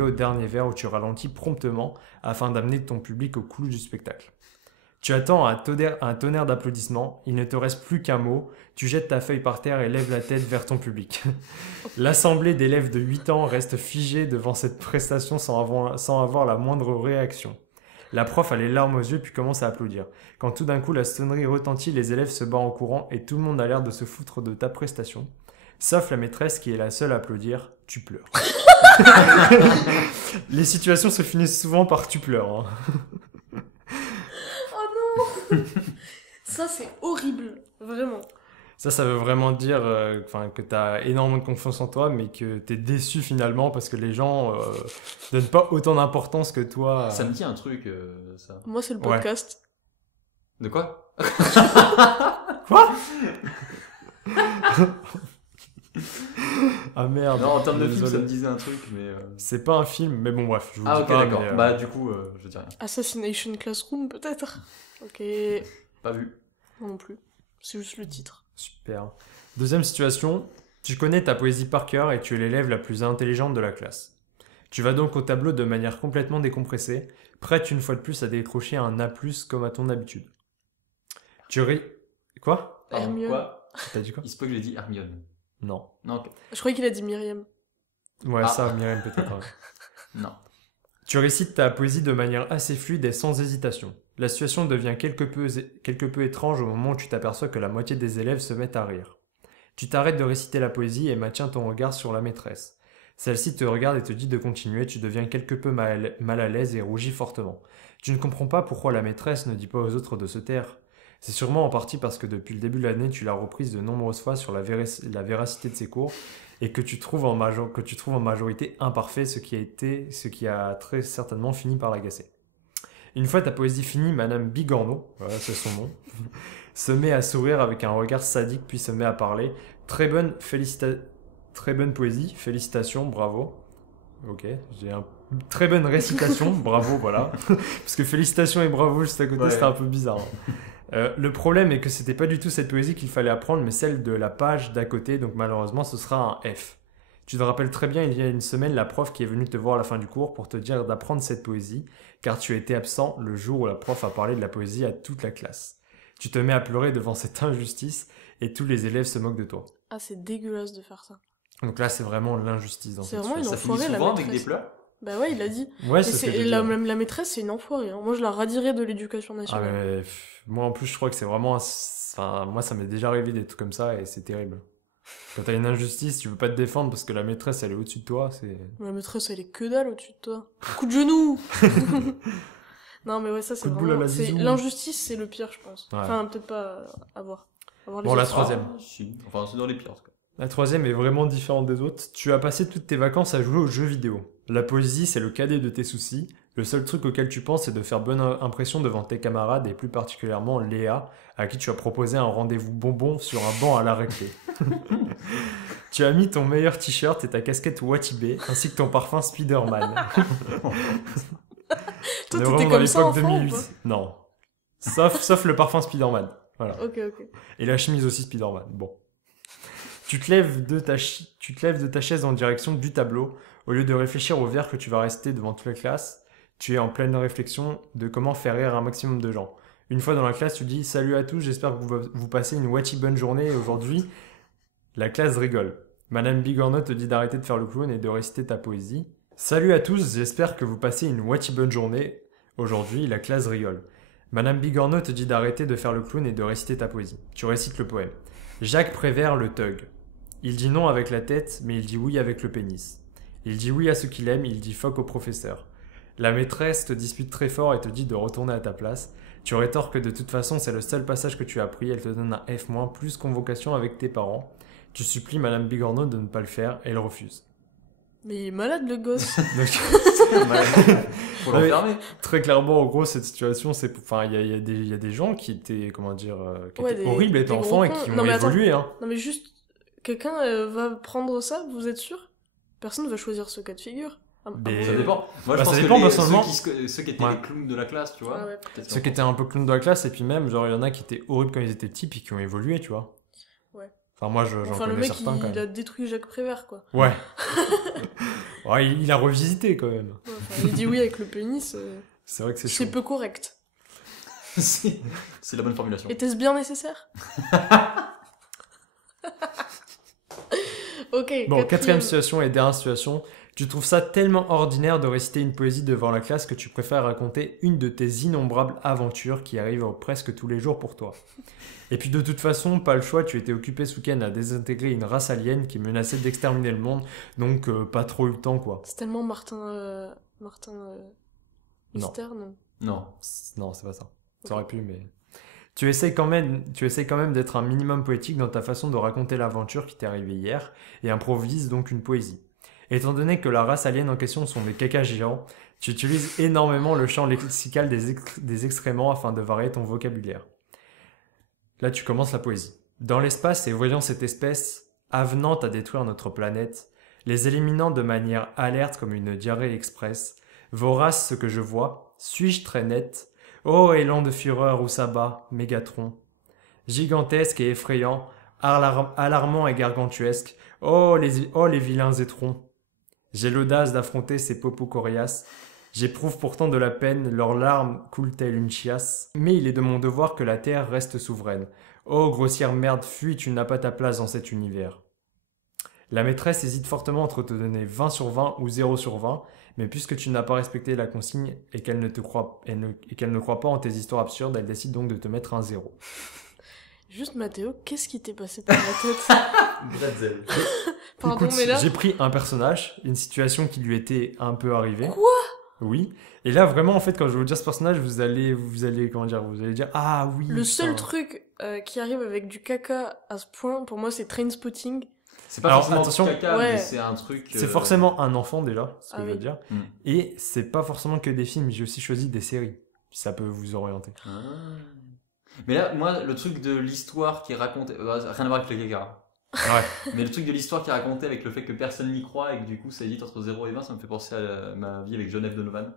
au dernier vers où tu ralentis promptement afin d'amener ton public au clou du spectacle. Tu attends un tonnerre d'applaudissements, il ne te reste plus qu'un mot, tu jettes ta feuille par terre et lèves la tête vers ton public. L'assemblée d'élèves de 8 ans reste figée devant cette prestation sans avoir la moindre réaction. La prof a les larmes aux yeux puis commence à applaudir. Quand tout d'un coup la sonnerie retentit, les élèves se barrent en courant et tout le monde a l'air de se foutre de ta prestation. Sauf la maîtresse qui est la seule à applaudir, tu pleures. Les situations se finissent souvent par tu pleures. Hein. Oh non. Ça, c'est horrible. Vraiment. Ça veut vraiment dire que tu as énormément de confiance en toi, mais que tu es déçu finalement parce que les gens donnent pas autant d'importance que toi. Ça me dit un truc, ça. Moi, c'est le podcast. De quoi? Quoi? Ah merde. Non, en termes de film, désolé. ça me disait un truc, mais... C'est pas un film, mais bon, bref. Je vous Ah, dis ok, pas, d'accord. mais, Bah, du coup, je dis rien. Assassination Classroom, peut-être. Ok. Pas vu. Moi non plus. C'est juste le titre. Super. Deuxième situation, tu connais ta poésie par cœur et tu es l'élève la plus intelligente de la classe. Tu vas donc au tableau de manière complètement décompressée, prête une fois de plus à décrocher un A+, comme à ton habitude. Tu ris... Quoi? Hermione. Quoi? T'as dit quoi? Il se peut que j'ai dit Hermione. Non. Non, ok. Je croyais qu'il a dit Myriam. Ouais, Ah. ça, Myriam, peut-être. Ouais. Non. Tu récites ta poésie de manière assez fluide et sans hésitation. La situation devient quelque peu étrange au moment où tu t'aperçois que la moitié des élèves se mettent à rire. Tu t'arrêtes de réciter la poésie et maintiens ton regard sur la maîtresse. Celle-ci te regarde et te dit de continuer, tu deviens quelque peu mal à l'aise et rougis fortement. Tu ne comprends pas pourquoi la maîtresse ne dit pas aux autres de se taire. C'est sûrement en partie parce que depuis le début de l'année, tu l'as reprise de nombreuses fois sur la véracité de ses cours et que tu trouves en majorité imparfait, ce qui a très certainement fini par l'agacer. Une fois ta poésie finie, Madame Bigorneau, voilà, c'est son nom, se met à sourire avec un regard sadique puis se met à parler. Très bonne poésie, félicitations, bravo. Ok, j'ai un très bonne récitation, bravo, voilà. Parce que félicitations et bravo juste à côté, Ouais. c'était un peu bizarre. Le problème est que c'était pas du tout cette poésie qu'il fallait apprendre, mais celle de la page d'à côté, donc malheureusement ce sera un F. Tu te rappelles très bien, il y a une semaine, la prof qui est venue te voir à la fin du cours pour te dire d'apprendre cette poésie, car tu étais absent le jour où la prof a parlé de la poésie à toute la classe. Tu te mets à pleurer devant cette injustice et tous les élèves se moquent de toi. Ah, c'est dégueulasse de faire ça. Donc là, c'est vraiment l'injustice dans C'est cette vraiment une Ça finit enfoirée, la souvent avec maîtresse. des pleurs? Bah ouais, il a dit. Ouais, Et c'est ce que j'ai dit. la maîtresse, c'est une enfoirée. Hein. Moi, je la radirais de l'éducation Ah, nationale. mais, moi en plus, je crois que c'est vraiment... Enfin, moi, ça m'est déjà arrivé des trucs comme ça et c'est terrible. Quand t'as une injustice, tu peux pas te défendre parce que la maîtresse, elle est au-dessus de toi. C'est... La maîtresse, elle est que dalle au-dessus de toi. Coup de genou. Non, mais ouais, ça, c'est Coup de boule à vraiment... la zizou. L'injustice, c'est le pire, je pense. Ouais. Enfin, peut-être pas à voir. À voir les Bon, la autres. troisième. Ah, si. Enfin, c'est dans les pires, en tout cas. La troisième est vraiment différente des autres. Tu as passé toutes tes vacances à jouer aux jeux vidéo. La poésie, c'est le cadet de tes soucis. Le seul truc auquel tu penses, c'est de faire bonne impression devant tes camarades et plus particulièrement Léa, à qui tu as proposé un rendez-vous bonbon sur un banc à la récré. Tu as mis ton meilleur t-shirt et ta casquette Watibé, ainsi que ton parfum Spider-Man. Toi, On est t'étais vraiment dans comme ça, l'époque enfant, ou 2008. pas? Non. Sauf le parfum Spider-Man. Voilà. Ok. Et la chemise aussi Spider-Man. Bon. Tu te lèves de ta chaise en direction du tableau. Au lieu de réfléchir au verre que tu vas rester devant toute la classe, tu es en pleine réflexion de comment faire rire un maximum de gens. Une fois dans la classe, tu dis « Salut à tous, j'espère que vous passez une wati bonne journée aujourd'hui. » La classe rigole. Madame Bigorneau te dit d'arrêter de faire le clown et de réciter ta poésie. « Salut à tous, j'espère que vous passez une wati bonne journée aujourd'hui. » La classe rigole. Madame Bigorneau te dit d'arrêter de faire le clown et de réciter ta poésie. Tu récites le poème. Jacques Prévert le thug. Il dit non avec la tête, mais il dit oui avec le pénis. Il dit oui à ce qu'il aime, il dit fuck au professeur. La maîtresse te dispute très fort et te dit de retourner à ta place. Tu rétorques que de toute façon c'est le seul passage que tu as appris, elle te donne un F- plus convocation avec tes parents. Tu supplies Madame Bigorneau de ne pas le faire, elle refuse. Mais il est malade, le gosse. Donc, Faut l'enfermer. très clairement, en gros, cette situation, c'est, enfin, il y a des gens qui étaient, comment dire, qui Ouais, étaient des- horribles des étant gros enfants et cons. qui Non, ont mais attends. évolué, hein. Non, mais juste, quelqu'un va prendre ça, vous êtes sûr? Personne va choisir ce cas de figure. Mais- Ça dépend. Moi, Bah, je pense ça que dépend, ceux personnellement. ceux qui étaient Ouais. les clowns de la classe, tu vois. Ah ouais. peut-être Ceux qui étaient un peu clowns de la classe, et puis même, genre, il y en a qui étaient horribles quand ils étaient petits, puis qui ont évolué, tu vois. Ouais. Enfin, moi, j'en Enfin, le connais mec, certains quand il même. a détruit Jacques Prévert, quoi. Ouais. Ouais, il a revisité quand même. Ouais, enfin, il dit oui avec le pénis, C'est vrai que c'est chaud. c'est peu correct. c'est la bonne formulation. Était-ce bien nécessaire? Ok, Bon, quatrième situation et dernière situation. Tu trouves ça tellement ordinaire de réciter une poésie devant la classe que tu préfères raconter une de tes innombrables aventures qui arrivent presque tous les jours pour toi. Et puis de toute façon, pas le choix, tu étais occupé ce week-end à désintégrer une race alien qui menaçait d'exterminer le monde, donc pas trop eu le temps quoi. C'est tellement Martin Non. Lister, non? Non. Non, c'est pas ça. Ça aurait pu, mais... Tu essayes quand même d'être un minimum poétique dans ta façon de raconter l'aventure qui t'est arrivée hier, et improvises donc une poésie. Étant donné que la race alien en question sont des cacas géants, tu utilises énormément le champ lexical des excréments afin de varier ton vocabulaire. Là, tu commences la poésie. Dans l'espace et voyant cette espèce avenante à détruire notre planète, les éliminant de manière alerte comme une diarrhée express, vorace ce que je vois, suis-je très net? Ô élan de fureur où s'abat, Mégatron. Gigantesque et effrayant, alarmant et gargantuesque, oh les vilains étrons. J'ai l'audace d'affronter ces popos coriaces. J'éprouve pourtant de la peine, leurs larmes coulent telles une chiasse. Mais il est de mon devoir que la terre reste souveraine. Oh grossière merde, fuis, tu n'as pas ta place dans cet univers. La maîtresse hésite fortement entre te donner 20 sur 20 ou 0 sur 20, mais puisque tu n'as pas respecté la consigne et qu'elle ne croit pas en tes histoires absurdes, elle décide donc de te mettre un 0. Juste Mathéo, qu'est-ce qui t'est passé par la tête? Bretzel. Pardon, Écoute, mais là... j'ai pris un personnage, une situation qui lui était un peu arrivée. Quoi? Oui. Et là, vraiment, en fait, quand je vais vous dire ce personnage, vous allez dire, ah oui. Le seul putain. truc qui arrive avec du caca à ce point, pour moi, c'est Trainspotting. C'est pas Alors, forcément attention. caca, Ouais. mais c'est un truc... C'est forcément un enfant déjà, ce que Ah je veux oui. dire. Mm. Et c'est pas forcément que des films, j'ai aussi choisi des séries. Ça peut vous orienter. Ah. Mais là, moi, le truc de l'histoire qui est racontée... rien à voir avec le caca. Ouais. Mais le truc de l'histoire qui est raconté avec le fait que personne n'y croit et que du coup ça hésite entre 0 et 20, ça me fait penser à ma vie avec Genève Donovan.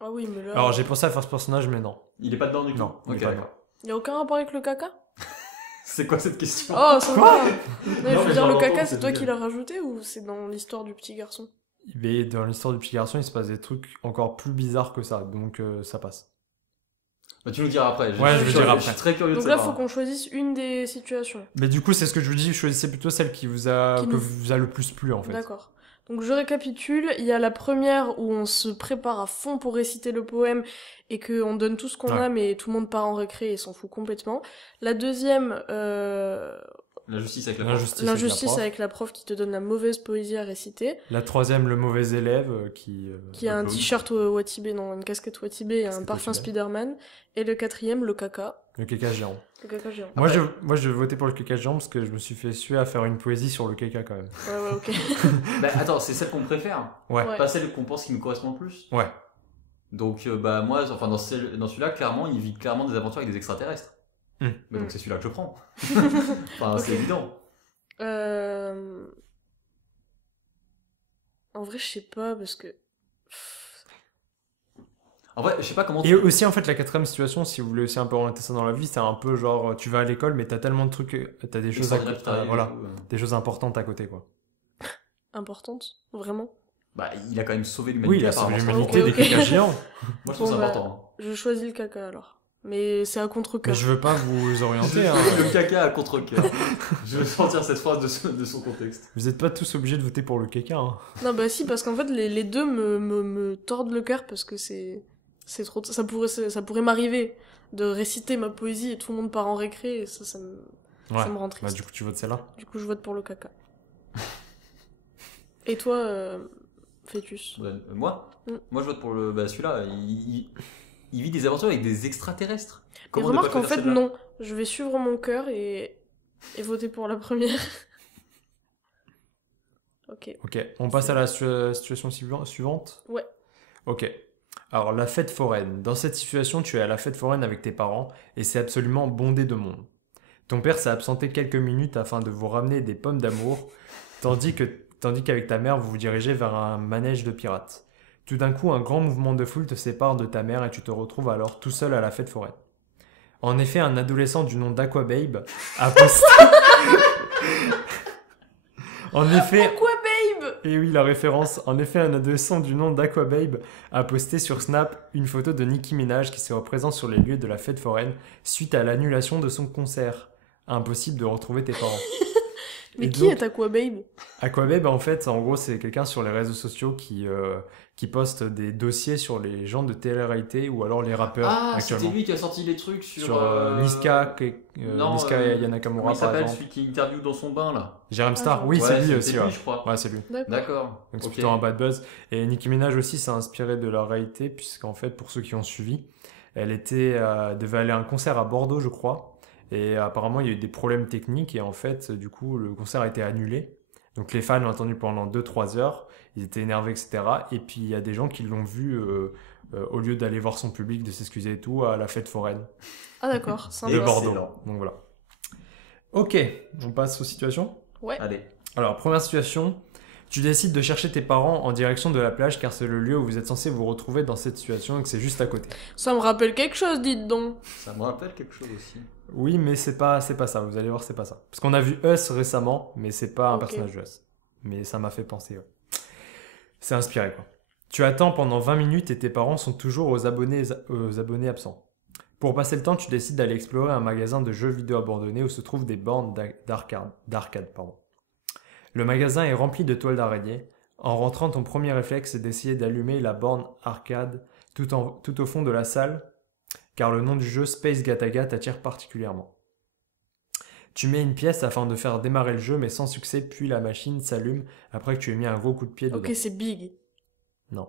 Ah oui, mais là... Alors j'ai pensé à faire ce personnage, mais non. Il est pas dedans du tout. Non, il est Ok, pas d'accord. Y a aucun rapport avec le caca? C'est quoi cette question? Oh, ça va. Non, je mais veux dire, j'en le entends, caca, c'est c'est toi qui génial. l'as rajouté ou c'est dans l'histoire du petit garçon? Mais dans l'histoire du petit garçon, il se passe des trucs encore plus bizarres que ça, donc ça passe. Bah, tu nous diras après. Ouais, je vais dire après. Je suis très curieux Donc de là, savoir. faut qu'on choisisse une des situations. Mais du coup, c'est ce que je vous dis, choisissez plutôt celle qui vous a, Qui que nous- vous a le plus plu en fait. D'accord. Donc je récapitule, il y a la première où on se prépare à fond pour réciter le poème et qu'on donne tout ce qu'on Ouais. a, mais tout le monde part en récré et s'en fout complètement. La deuxième, L'injustice avec la l'injustice avec la prof qui te donne la mauvaise poésie à réciter, La troisième, le mauvais élève qui qui a un upload. t-shirt Watibé, non, une casquette Watibé et un Casquette parfum Watibé. Spider-Man. Et le quatrième, le caca. Le caca géant. Le caca géant. Moi, je vais voter pour le caca géant parce que je me suis fait suer à faire une poésie sur le caca quand même. Ouais, ouais, ok. Bah attends, c'est celle qu'on préfère. Ouais. Ouais. Pas celle qu'on pense qui nous correspond le plus. Ouais. Donc bah moi, enfin dans celui-là, clairement, il vit clairement des aventures avec des extraterrestres. Hmm. Bah, donc c'est celui-là que je prends. Enfin Ok. c'est évident. En vrai, je sais pas, parce que... En vrai, je sais pas comment. Et aussi, en fait, la quatrième situation, si vous voulez aussi un peu orienter ça dans la vie, c'est un peu genre, tu vas à l'école, mais t'as tellement de trucs, t'as des choses, Extraordinaire qui t'arrive et voilà, tout, des choses importantes à côté, quoi. Importante, vraiment. Bah il a quand même sauvé l'humanité. Oui, il a sauvé apparemment. l'humanité Ok, des ok. cacas géants. Moi je trouve Bon, ça bah, important. Je choisis le caca, alors. Mais c'est à Mais contre-cœur. je veux pas vous orienter, hein. Le caca à contre-cœur. Je veux sortir cette phrase de son contexte. Vous êtes pas tous obligés de voter pour le caca, hein. Non, bah si, parce qu'en fait, les deux me tordent le cœur parce que c'est trop... Ça pourrait m'arriver de réciter ma poésie et tout le monde part en récré et ça me Ouais. rend Bah, triste. du coup, tu votes celle-là. Du coup, je vote pour le caca. Et toi, Fœtus? Ouais, moi Mm. Moi je vote pour celui-là. Il vit des aventures avec des extraterrestres. Et Comment ne pas remarque qu'en choisir fait, celle-là non. Je vais suivre mon cœur et voter pour la première. Ok. Ok, on passe à la situation suivante. Ouais. Ok. Alors, la fête foraine. Dans cette situation, tu es à la fête foraine avec tes parents et c'est absolument bondé de monde. Ton père s'est absenté quelques minutes afin de vous ramener des pommes d'amour, tandis qu'avec ta mère, vous vous dirigez vers un manège de pirates. Tout d'un coup, un grand mouvement de foule te sépare de ta mère et tu te retrouves alors tout seul à la fête foraine. En effet, un adolescent du nom d'Aquababe a posté... En effet, Aquababe! et oui, la référence. En effet, un adolescent du nom d'Aquababe a posté sur Snap une photo de Nicki Minaj qui se représente sur les lieux de la fête foraine suite à l'annulation de son concert. Impossible de retrouver tes parents. Mais Et qui donc, est Aquababe? Aquababe, en fait, en gros, c'est quelqu'un sur les réseaux sociaux qui poste des dossiers sur les gens de télé-réalité ou alors les rappeurs Ah, c'était actuellement. lui qui a sorti les trucs sur. Sur Niska, non, Niska et Yana Comment Kamura, il par s'appelle, exemple. celui qui interviewe dans son bain là? Jérém Star, Ah, oui, Ouais, c'est lui c'était aussi. lui, Ouais, je crois. Ouais, c'est lui. D'accord. D'accord. Donc c'est Ok. plutôt un bad buzz. Et Nicki Minaj aussi s'est inspirée de la réalité, puisqu'en fait, pour ceux qui ont suivi, elle devait aller à un concert à Bordeaux, je crois. Et apparemment, il y a eu des problèmes techniques, et en fait, du coup, le concert a été annulé. Donc les fans l'ont attendu pendant 2-3 heures, ils étaient énervés, etc. Et puis il y a des gens qui l'ont vu, au lieu d'aller voir son public, de s'excuser et tout, à la fête foraine Ah d'accord, de sympa. Bordeaux. Excellent. Donc voilà. Ok, on passe aux situations. Ouais. Allez. Alors, première situation, tu décides de chercher tes parents en direction de la plage car c'est le lieu où vous êtes censé vous retrouver dans cette situation et que c'est juste à côté. Ça me rappelle quelque chose, dites donc. Ça me rappelle quelque chose aussi. Oui, mais c'est pas ça, vous allez voir, c'est pas ça. Parce qu'on a vu Us récemment, mais c'est pas un Ok. personnage de Us. Mais ça m'a fait penser, ouais. C'est inspiré, quoi. Tu attends pendant 20 minutes et tes parents sont toujours aux abonnés absents. Pour passer le temps, tu décides d'aller explorer un magasin de jeux vidéo abandonné où se trouvent des bornes d'arcade. Le magasin est rempli de toiles d'araignée. En rentrant, ton premier réflexe est d'essayer d'allumer la borne arcade tout au fond de la salle, car le nom du jeu Space Gataga t'attire particulièrement. Tu mets une pièce afin de faire démarrer le jeu, mais sans succès, puis la machine s'allume après que tu aies mis un gros coup de pied dedans. Ok, c'est big. Non.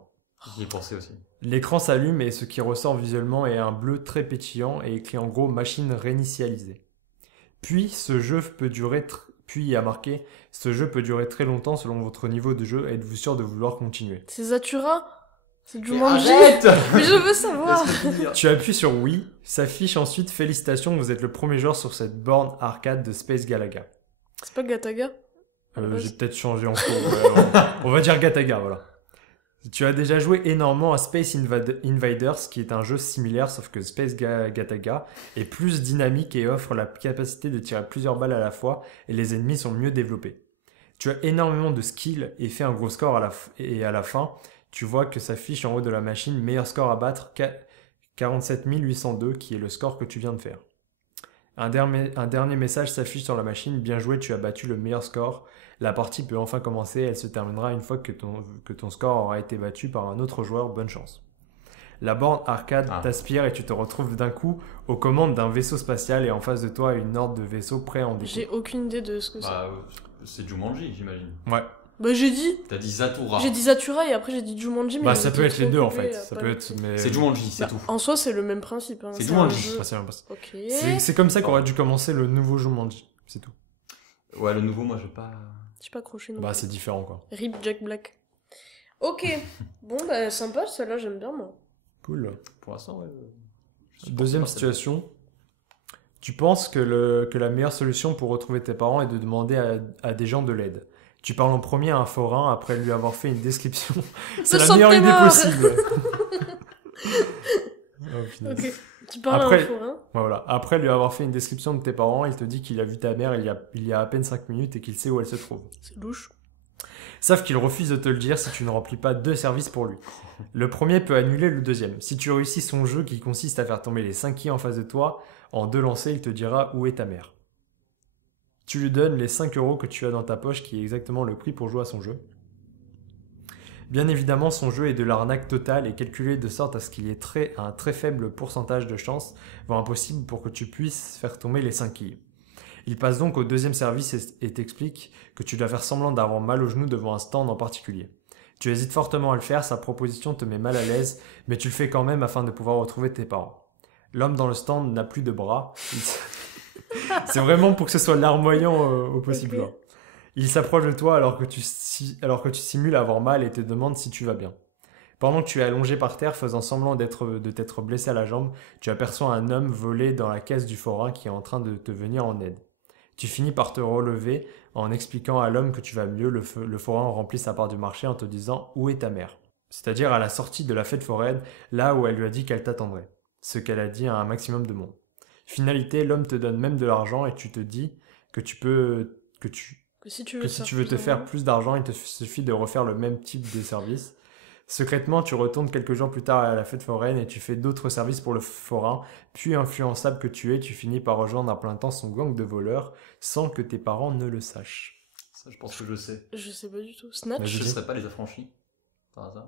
J'y ai pensé aussi. L'écran s'allume et ce qui ressort visuellement est un bleu très pétillant et écrit en gros machine réinitialisée. Puis il y a marqué ce jeu peut durer très longtemps selon votre niveau de jeu, êtes-vous sûr de vouloir continuer? C'est Zatura? C'est Mais Jumanji? arrête. Mais je veux savoir. Laisse-le finir. Tu appuies sur oui, s'affiche ensuite félicitations, vous êtes le premier joueur sur cette borne arcade de Space Galaga. C'est pas Gataga? J'ai peut-être changé en cours. On va dire Gataga, voilà. Tu as déjà joué énormément à Space Invaders, qui est un jeu similaire, sauf que Space Gataga est plus dynamique et offre la capacité de tirer plusieurs balles à la fois, et les ennemis sont mieux développés. Tu as énormément de skills et fais un gros score et à la fin, tu vois que s'affiche en haut de la machine meilleur score à battre, 47 802, qui est le score que tu viens de faire. Un dernier message s'affiche sur la machine, bien joué, tu as battu le meilleur score. La partie peut enfin commencer, elle se terminera une fois que ton score aura été battu par un autre joueur, bonne chance. La borne arcade t'aspire et tu te retrouves d'un coup aux commandes d'un vaisseau spatial et en face de toi une horde de vaisseaux prêts à en décoller. J'ai aucune idée de ce que c'est. Bah, c'est Jumanji, j'imagine. Ouais. Bah j'ai dit. T'as dit Zatura. J'ai dit Zatura et après j'ai dit Jumanji. Mais Bah j'étais ça peut être trop les deux en occupée fait. à Ça pas peut le être. truc. Mais... C'est Jumanji, c'est Bah, tout. en soi c'est le même principe. Hein. C'est un Jumanji. jeu. Ouais, c'est même pas ça. Ok. C'est comme ça qu'aurait dû commencer le nouveau Jumanji. C'est tout. Ouais, le nouveau, moi, je vais pas. J'ai pas accroché non Bah plus. c'est différent quoi. Rip Jack Black. Ok. Bon bah sympa celle-là j'aime bien moi. Cool. Pour l'instant, ouais. je suis Deuxième porté par situation. Tu penses que la meilleure solution pour retrouver tes parents est de demander à des gens de l'aide. Tu parles en premier à un forain après lui avoir fait une description. C'est la sens meilleure que t'es idée mort. possible. Oh, punaise. Ok. Tu parles Après- à un forain. Voilà. Après lui avoir fait une description de tes parents, il te dit qu'il a vu ta mère il y a à peine 5 minutes et qu'il sait où elle se trouve. C'est louche. Sauf qu'il refuse de te le dire si tu ne remplis pas 2 services pour lui. Le premier peut annuler le deuxième. Si tu réussis son jeu qui consiste à faire tomber les 5 quilles en face de toi, en 2 lancers, il te dira où est ta mère. Tu lui donnes les 5 € que tu as dans ta poche, qui est exactement le prix pour jouer à son jeu. Bien évidemment, son jeu est de l'arnaque totale et calculé de sorte à ce qu'il y ait un très faible pourcentage de chance, voire impossible pour que tu puisses faire tomber les 5 quilles. Il passe donc au deuxième service et t'explique que tu dois faire semblant d'avoir mal au genou devant un stand en particulier. Tu hésites fortement à le faire, sa proposition te met mal à l'aise, mais tu le fais quand même afin de pouvoir retrouver tes parents. L'homme dans le stand n'a plus de bras. C'est vraiment pour que ce soit larmoyant au possible. Ok. Hein. Il s'approche de toi alors que tu simules avoir mal et te demande si tu vas bien. Pendant que tu es allongé par terre faisant semblant de t'être blessé à la jambe, tu aperçois un homme voler dans la caisse du forain qui est en train de te venir en aide. Tu finis par te relever en expliquant à l'homme que tu vas mieux, le forain remplit sa part du marché en te disant « Où est ta mère ?» C'est-à-dire à la sortie de la fête foraine, là où elle lui a dit qu'elle t'attendrait. Ce qu'elle a dit à un maximum de monde. Finalité, l'homme te donne même de l'argent et tu te dis que Que si tu veux, que si tu veux te faire plus d'argent, il te suffit de refaire le même type de service. Secrètement, tu retournes quelques jours plus tard à la fête foraine et tu fais d'autres services pour le forain, puis influençable que tu es, tu finis par rejoindre à plein temps son gang de voleurs sans que tes parents ne le sachent. Ça, je pense que je sais. Je sais pas du tout. Snatch? Vas-y. Je serais pas les affranchis, par hasard.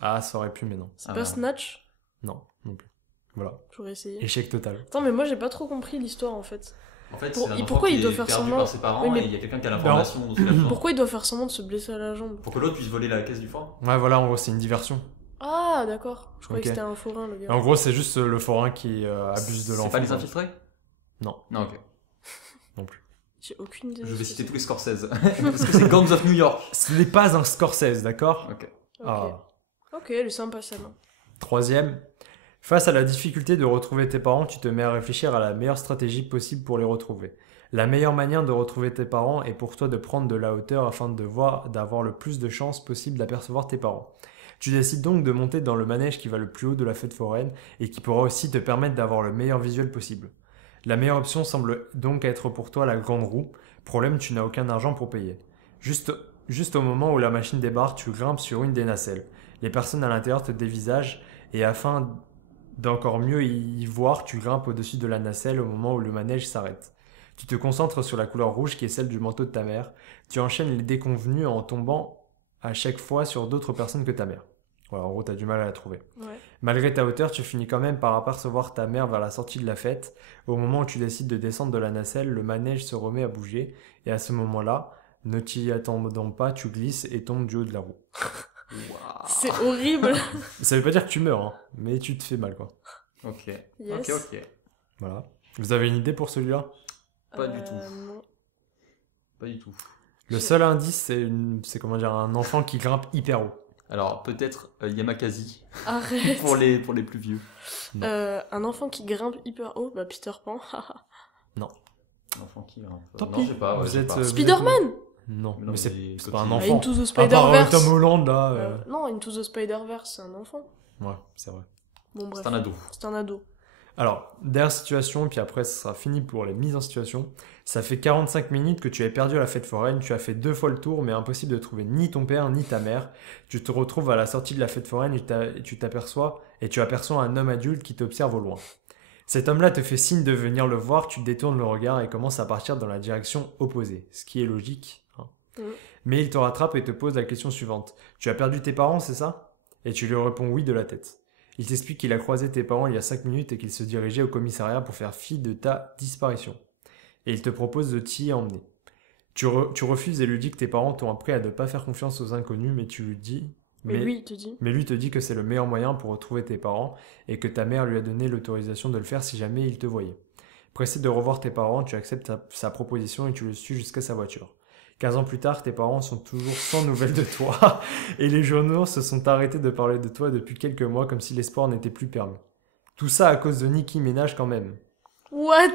Ah, ça aurait pu, mais non. C'est Ah, pas merde. Snatch? Non, non plus. Voilà. J'aurais essayé. Échec total. Attends, mais moi j'ai pas trop compris l'histoire en fait. En fait, Pour- c'est un et enfant pourquoi qui il doit est faire perdu semblant- par ses parents Oui, mais- et il y a quelqu'un qui a l'information dont il a besoin. Pourquoi il doit faire semblant de se blesser à la jambe? Pour que l'autre puisse voler la caisse du forain. Ouais, voilà, en gros, c'est une diversion. Ah, d'accord. Je croyais Ok. que c'était un forain le gars. En gros, c'est juste le forain qui abuse de l'enfant. C'est pas les infiltrés? Non, Non, ok. non plus. J'ai aucune idée. Je de vais ce citer que tous les Scorsese. Parce que c'est Gangs of New York. Ce n'est pas un Scorsese, d'accord? Ok. c'est. Ah. Ok, elle est sympa celle-là. Troisième, face à la difficulté de retrouver tes parents, tu te mets à réfléchir à la meilleure stratégie possible pour les retrouver. La meilleure manière de retrouver tes parents est pour toi de prendre de la hauteur afin d'avoir le plus de chances possible d'apercevoir tes parents. Tu décides donc de monter dans le manège qui va le plus haut de la fête foraine et qui pourra aussi te permettre d'avoir le meilleur visuel possible. La meilleure option semble donc être pour toi la grande roue. Problème, tu n'as aucun argent pour payer. Juste au moment où la machine débarque, tu grimpes sur une des nacelles. Les personnes à l'intérieur te dévisagent et afin d'encore mieux y voir, tu grimpes au-dessus de la nacelle au moment où le manège s'arrête. Tu te concentres sur la couleur rouge qui est celle du manteau de ta mère. Tu enchaînes les déconvenus en tombant à chaque fois sur d'autres personnes que ta mère. Voilà, en gros, t'as du mal à la trouver. Ouais. Malgré ta hauteur, tu finis quand même par apercevoir ta mère vers la sortie de la fête. Au moment où tu décides de descendre de la nacelle, le manège se remet à bouger. Et à ce moment-là, ne t'y attendant pas, tu glisses et tombes du haut de la roue. C'est horrible. Ça veut pas dire que tu meurs, hein, mais tu te fais mal, quoi. Ok. Yes. Ok. Voilà. Vous avez une idée pour celui-là? Pas du tout. Non. Pas du tout. Le seul indice, c'est comment dire, un enfant qui grimpe hyper haut. Alors, peut-être Yamakasi Arrête. pour les plus vieux. Un enfant qui grimpe hyper haut, bah Peter Pan. L'enfant qui grimpe. Tant Non, pis. j'ai pas. Vous j'ai êtes, pas. vous êtes- Spider-Man. Non, Mais non, mais c'est mais pas un quand il- enfant. Into the À part Spider-Verse. Tom Holland, là. Non, Into the Spider-Verse, c'est un enfant. Ouais, c'est vrai. Bon, bref. C'est un ado. C'est un ado. Alors, dernière situation, puis après, ce sera fini pour les mises en situation. Ça fait 45 minutes que tu as perdu à la fête foraine, tu as fait 2 fois le tour, mais impossible de trouver ni ton père ni ta mère. Tu te retrouves à la sortie de la fête foraine et tu aperçois un homme adulte qui t'observe au loin. Cet homme-là te fait signe de venir le voir, tu détournes le regard et commences à partir dans la direction opposée, ce qui est logique, hein. Mais il te rattrape et te pose la question suivante. Tu as perdu tes parents, c'est ça? Et tu lui réponds oui de la tête. Il t'explique qu'il a croisé tes parents il y a 5 minutes et qu'il se dirigeait au commissariat pour faire fi de ta disparition. Et il te propose de t'y emmener. Tu refuses et lui dis que tes parents t'ont appris à ne pas faire confiance aux inconnus, mais tu lui dis... Mais lui, il te dit. Mais lui te dit que c'est le meilleur moyen pour retrouver tes parents et que ta mère lui a donné l'autorisation de le faire si jamais il te voyait. Pressé de revoir tes parents, tu acceptes sa proposition et tu le suis jusqu'à sa voiture. 15 ans plus tard, tes parents sont toujours sans nouvelles de toi et les journaux se sont arrêtés de parler de toi depuis quelques mois comme si l'espoir n'était plus permis. Tout ça à cause de Nicki Minaj quand même. What?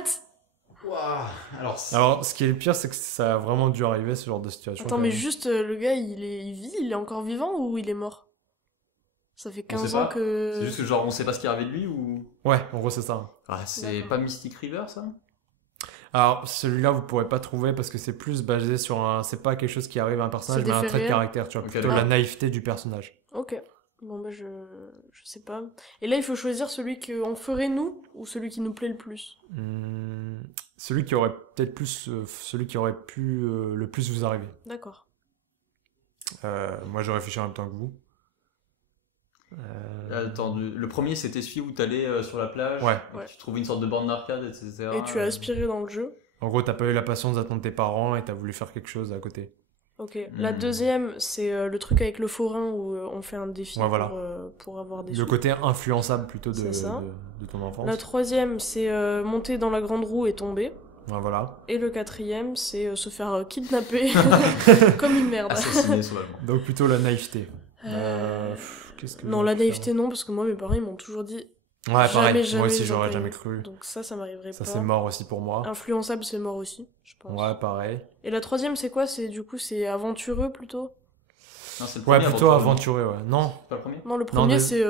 Waouh. Alors, Alors, ce qui est le pire, c'est que ça a vraiment dû arriver, ce genre de situation. Attends, quand mais même. juste, le gars, il est encore vivant ou il est mort? Ça fait On 15 sait ans pas. que... c'est juste que genre on sait pas ce qui est arrivé de lui ou. Ouais, en gros, c'est ça. Ah, c'est D'accord. pas Mystic River ça? Alors, celui-là, vous pourrez pas trouver parce que c'est plus basé sur un... C'est pas quelque chose qui arrive à un personnage, C'est mais un des trait de faits réels. caractère, tu vois, Ok, plutôt d'accord. la naïveté du personnage. Ok. Bon, bah, je sais pas. Et là, il faut choisir celui qu'on ferait nous ou celui qui nous plaît le plus. Celui qui aurait peut-être plus... celui qui aurait pu le plus vous arriver. D'accord. Moi, je réfléchis en même temps que vous. Attends, le premier c'était celui où t'allais sur la plage, Ouais. Ouais. tu trouvais une sorte de borne d'arcade, etc. Et tu as aspiré dans le jeu. En gros, t'as pas eu la patience d'attendre tes parents et t'as voulu faire quelque chose à côté. Ok. La Hmm. deuxième, c'est le truc avec le forain où on fait un défi Ouais, voilà. pour avoir des Le sous. côté influençable plutôt C'est ça. de ton enfance. La troisième, c'est monter dans la grande roue et tomber. Ouais, voilà. Et le quatrième, c'est se faire kidnapper comme une merde. Assassiné sauvagement. Donc plutôt la naïveté. Euh, Qu'est-ce que Non, je la vais naïveté, faire non, parce que moi, mes parents, ils m'ont toujours dit Ouais, pareil. jamais, Moi aussi, ils j'aurais auraient- jamais cru. Donc ça m'arriverait Ça, pas. c'est mort aussi pour moi. Influençable, c'est mort aussi, je pense. Ouais, pareil. Et la troisième, c'est quoi? C'est aventureux plutôt? Non, c'est le Ouais, premier plutôt aventureux, aventureux, ouais. Non. non? Pas le premier? Non, le premier, mais- c'est...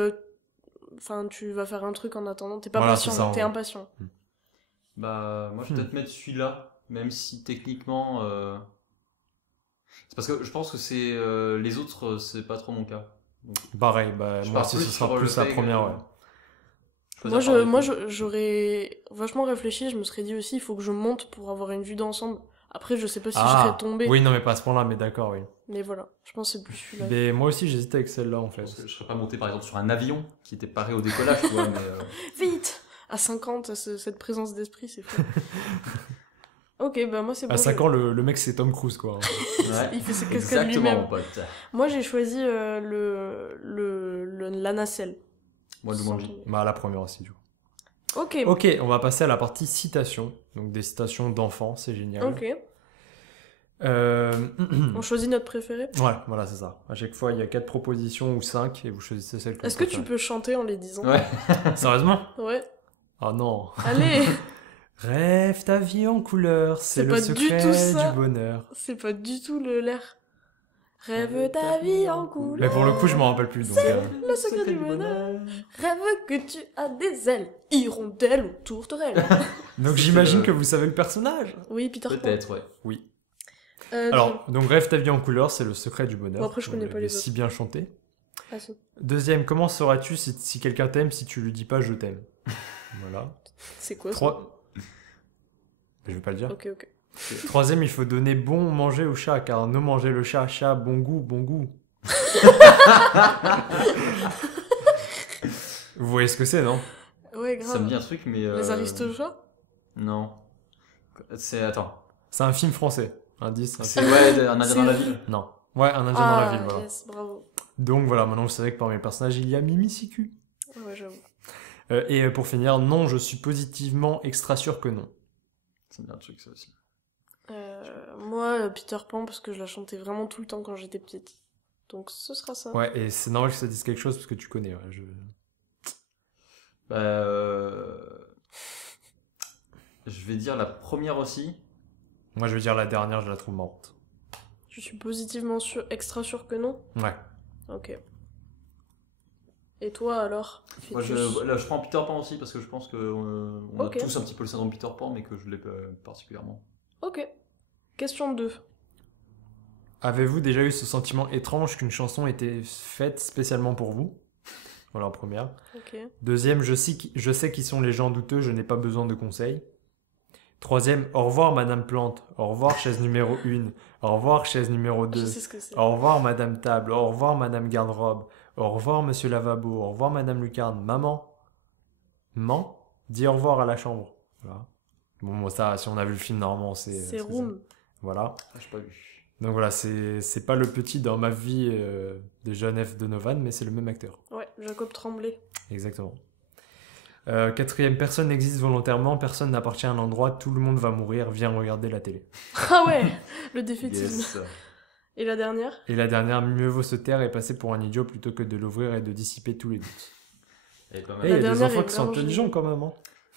Enfin, tu vas faire un truc en attendant. T'es pas Voilà, patient, c'est ça, t'es en- impatient. Bah, moi je vais peut-être mettre celui-là, même si techniquement C'est parce que je pense que c'est les autres, c'est pas trop mon cas. Donc, Pareil, bah, je moi pars aussi, ce plus sera sur le plus la fait première, que- ouais. choisir par Moi, défaut. j'aurais vachement réfléchi, je me serais dit aussi, il faut que je monte pour avoir une vue d'ensemble. Après, je sais pas si je serais tombée, oui, non, mais pas à ce point-là, mais d'accord, oui. mais voilà, je pense que c'est plus celui-là. Mais moi aussi, j'hésite avec celle-là, en Je fait. pense que je serais pas monté par exemple sur un avion qui était paré au décollage, tu vois, mais Vite! À 50, cette présence d'esprit, c'est fou. Ok, bah moi c'est bon. À 5 ans, le mec, c'est Tom Cruise, quoi. ouais. Il fait ses cascades Exactement, lui-même. mon pote. Moi j'ai choisi la nacelle. Moi, Jumanji. Bah, la première aussi, du coup. Ok. Ok, on va passer à la partie citation. Donc, des citations d'enfants, c'est génial. Ok. Euh, On choisit notre préféré. Ouais, voilà, c'est ça. À chaque fois, il y a 4 propositions ou 5 et vous choisissez celle que Est-ce vous que tu préférez. peux chanter en les disant? Ouais. Sérieusement? Ouais. Ah non. Allez! Rêve ta vie en couleur, c'est C'est le pas du secret tout ça. du bonheur. C'est pas du tout l'air. Rêve ta vie en couleur. Mais pour le coup, je m'en rappelle plus. Donc, Le secret du bonheur. Rêve que tu as des ailes. Hirondelles ou tourterelles. donc C'est j'imagine le- que vous savez le personnage. Oui, Peter Pan. Peut-être, ouais. Oui. Euh, Alors, donc Rêve ta vie en couleur, c'est le secret du bonheur. Bon, après, je Vous connais pas l'avez les autres. si bien chanté. ah, si. Deuxième, comment sauras-tu si quelqu'un t'aime si tu lui dis pas je t'aime? Voilà. C'est quoi ça? 3. Je vais pas le dire. Ok, ok. Troisième, il faut donner bon manger au chat, car non manger le chat, chat, bon goût, bon goût. Vous voyez ce que c'est, non? Ouais, grave. Ça me dit un truc, mais. Les aristochats? Non. C'est. Attends. C'est un film français. Indice. C'est ouais, un indien dans la ville. Non. Ouais, un indien dans la Ah, ville, voilà. yes, bravo. Donc voilà, maintenant vous savez que parmi les personnages, il y a Mimi Siku. Ouais, j'avoue. Et pour finir, non, je suis positivement extra sûr que non. Ça me dit un truc, ça aussi. Moi, Peter Pan, parce que je la chantais vraiment tout le temps quand j'étais petite. Donc ce sera ça. Ouais, et c'est normal que ça dise quelque chose parce que tu connais. Ouais, Bah, je vais dire la première aussi. Moi, je vais dire la dernière, je la trouve marrante. Je suis positivement extra sûr que non. Ouais. Ok. Et toi alors, Moi, Fœtus là, je prends Peter Pan aussi parce que je pense que on Ok. a tous un petit peu le syndrome Peter Pan, mais que je l'ai pas particulièrement. Ok. Question 2. Avez-vous déjà eu ce sentiment étrange qu'une chanson était faite spécialement pour vous? Voilà, en première. Ok. Deuxième, je sais qui sont les gens douteux, je n'ai pas besoin de conseils. Troisième, au revoir Madame Plante, au revoir chaise numéro 1, au revoir chaise numéro 2, Je sais ce que c'est. au revoir Madame Table, au revoir Madame Garde-robe, au revoir Monsieur Lavabo, au revoir Madame Lucarne, maman, dis au revoir à la chambre. Voilà. Bon, ça, si on a vu le film, normalement, c'est... C'est ça. Room. Voilà. Ah, j'ai pas vu. Donc voilà, c'est pas le petit dans ma vie de John F. Donovan, mais c'est le même acteur. Ouais, Jacob Tremblay. Exactement. Quatrième, personne n'existe volontairement, personne n'appartient à un endroit, tout le monde va mourir, viens regarder la télé. Ah ouais, le défaitisme. Yes. Et la dernière? Et la dernière, mieux vaut se taire et passer pour un idiot plutôt que de l'ouvrir et de dissiper tous les doutes. Elle est pas Et mal. il y a des dernière enfants est qui sont vraiment intelligents quand même. Hein.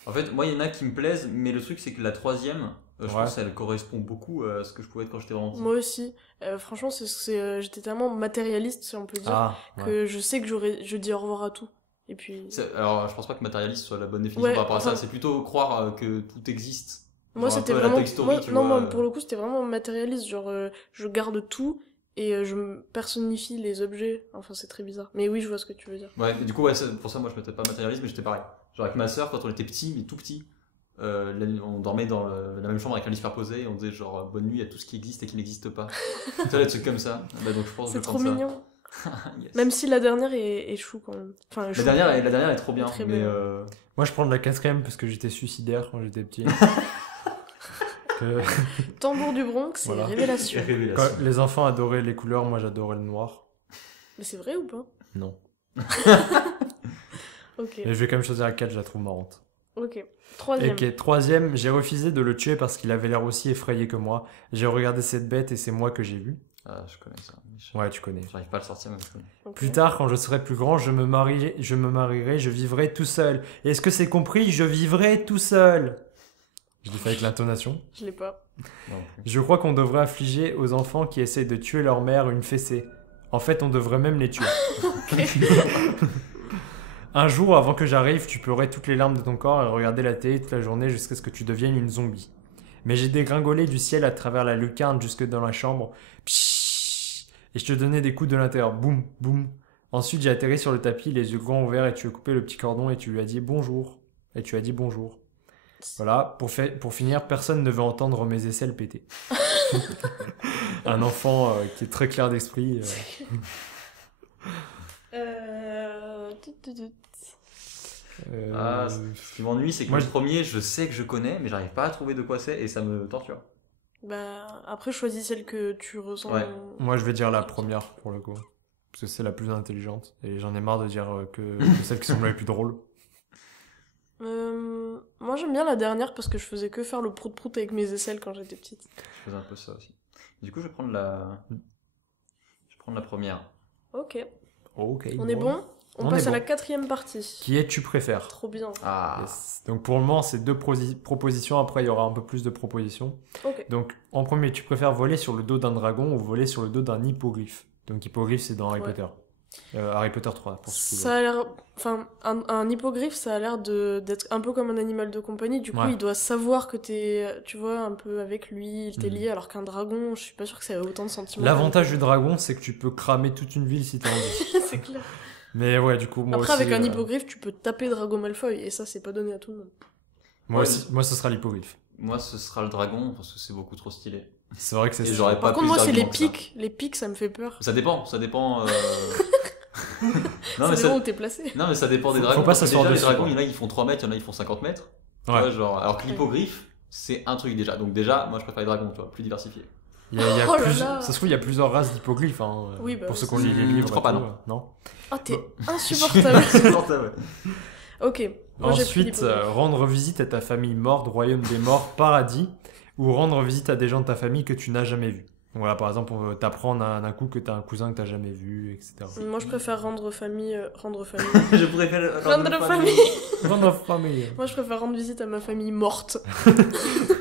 En fait, moi, il y en a qui me plaisent, mais le truc, c'est que la troisième, je Ouais. pense qu'elle correspond beaucoup à ce que je pouvais être quand j'étais vraiment petit. Moi aussi. Franchement, j'étais tellement matérialiste, si on peut dire, Ah, ouais. que je sais que je dis au revoir à tout. Et puis, Alors, je pense pas que matérialiste soit la bonne définition Ouais, par rapport à enfin- ça. C'est plutôt croire que tout existe. moi Genre un c'était peu à la vraiment. Toy Story, moi- tu non, vois. moi, pour le coup, c'était vraiment matérialiste. Genre, je garde tout et je me personnifie les objets. Enfin, c'est très bizarre. Mais oui, je vois ce que tu veux dire. Ouais, et du coup, ouais, pour ça, moi, je m'étais pas matérialiste, mais j'étais pareil. Genre, avec ma sœur, quand on était petit, mais tout petit, on dormait dans la même chambre avec un lit superposé et on disait genre bonne nuit à tout ce qui existe et qui n'existe pas. Tu vois, des trucs comme ça. Bah, donc, je pense que je C'est vais trop prendre ça. mignon. Yes. Même si la dernière est chou quand même. Enfin, La chou. dernière est trop bien, Très mais belle. Moi, je prends de la quatrième parce que j'étais suicidaire quand j'étais petit. Que- Tambour du Bronx, c'est Voilà. révélation. Quand les enfants adoraient les couleurs, moi j'adorais le noir. Mais c'est vrai ou pas? Non. Ok. Mais je vais quand même choisir la 4, je la trouve marrante. Ok. Troisième. Ok, troisième, j'ai refusé de le tuer parce qu'il avait l'air aussi effrayé que moi. J'ai regardé cette bête et c'est moi que j'ai vu. Ah, je connais ça. Mais Ouais, tu connais. J'arrive pas à le sortir, mais je connais. Ok. Plus tard, quand je serai plus grand, je me marierai, je vivrai tout seul. Est-ce que c'est compris? Je vivrai tout seul. Je l'ai fait avec l'intonation. Je l'ai pas. Non plus. Je crois qu'on devrait affliger aux enfants qui essayent de tuer leur mère une fessée. En fait, on devrait même les tuer. Un jour, avant que j'arrive, tu pleurais toutes les larmes de ton corps et regarder la télé toute la journée jusqu'à ce que tu deviennes une zombie. Mais j'ai dégringolé du ciel à travers la lucarne jusque dans la chambre. Pshhh. Et je te donnais des coups de l'intérieur. Boum, boum. Ensuite, j'ai atterri sur le tapis, les yeux grands ouverts, et tu as coupé le petit cordon et tu lui as dit bonjour. Et tu as dit bonjour. Voilà, pour finir, personne ne veut entendre mes aisselles péter. Un enfant qui est très clair d'esprit. Ce qui m'ennuie, c'est que Moi, le premier, je sais que je connais, mais j'arrive pas à trouver de quoi c'est et ça me torture. Bah, après, choisis celle que tu ressens. Ouais. Moi, je vais dire la première pour le coup. Parce que c'est la plus intelligente. Et j'en ai marre de dire que celle qui semble la plus drôle. Moi, j'aime bien la dernière parce que je faisais que faire le prout-prout avec mes aisselles quand j'étais petite. Je faisais un peu ça aussi. Du coup, je vais prendre la première. Ok. Ok. On est bon? On On passe est à bon. la 4e partie. Qui est tu préfères? Trop bien. Ah, Yes. Donc pour le moment, c'est 2 propositions. Après, il y aura un peu plus de propositions. Ok. Donc en premier, tu préfères voler sur le dos d'un dragon ou voler sur le dos d'un hippogriffe? Donc hippogriffe, c'est dans Harry Ouais. Potter. Harry Potter 3, pour ce coup. Ça a l'air... Enfin, un hippogriffe, ça a l'air d'être un peu comme un animal de compagnie. Du coup, Ouais. il doit savoir que t'es, tu vois, un peu avec lui, t'es Mhm. lié, alors qu'un dragon, je suis pas sûre que ça ait autant de sentiments. L'avantage du dragon, c'est que tu peux cramer toute une ville si t'as envie. C'est clair. Mais ouais, du coup, moi Après, aussi... avec un hippogriffe, tu peux taper Drago Malfoy, et ça, c'est pas donné à tout le monde. Moi aussi, moi, ce sera l'hippogriffe. moi, ce sera le dragon parce que c'est beaucoup trop stylé. C'est vrai que c'est Et ça. j'aurais Par pas contre, moi, plus c'est les d'arguments que ça. pics. Les pics, ça me fait peur. Ça dépend. Non, Ça mais dépend où t'es placé. non, mais ça dépend des Faut dragons. pas parce que s'asseoir déjà, les dessus, dragons, quoi. il y en a, ils font 3 mètres, il y en a, ils font 50 mètres. Tu Ouais. vois, genre, alors que l'hippogriffe, c'est un truc déjà. Donc déjà, moi, je préfère les dragons, tu vois, plus diversifié. Il y a Oh là plus... là. Ça se trouve, il y a plusieurs races d'hippogriffes. Hein, Oui, bah, pour ceux qui ont c'est lu les ça. livres. Je crois et pas, tout, non. Non. Oh, t'es insupportable. Insupportable, ouais. Ok. Moi, j'ai pris Ensuite, l'hippogriffe. rendre visite à ta famille morte, royaume des morts, paradis, ou rendre visite à des gens de ta famille que tu n'as jamais vus. Voilà, par exemple, on t'apprend d'un coup que t'as un cousin que t'as jamais vu, etc. Moi, je préfère rendre famille. Je préfère Rendre famille. Rendre famille. Moi, je préfère rendre visite à ma famille morte.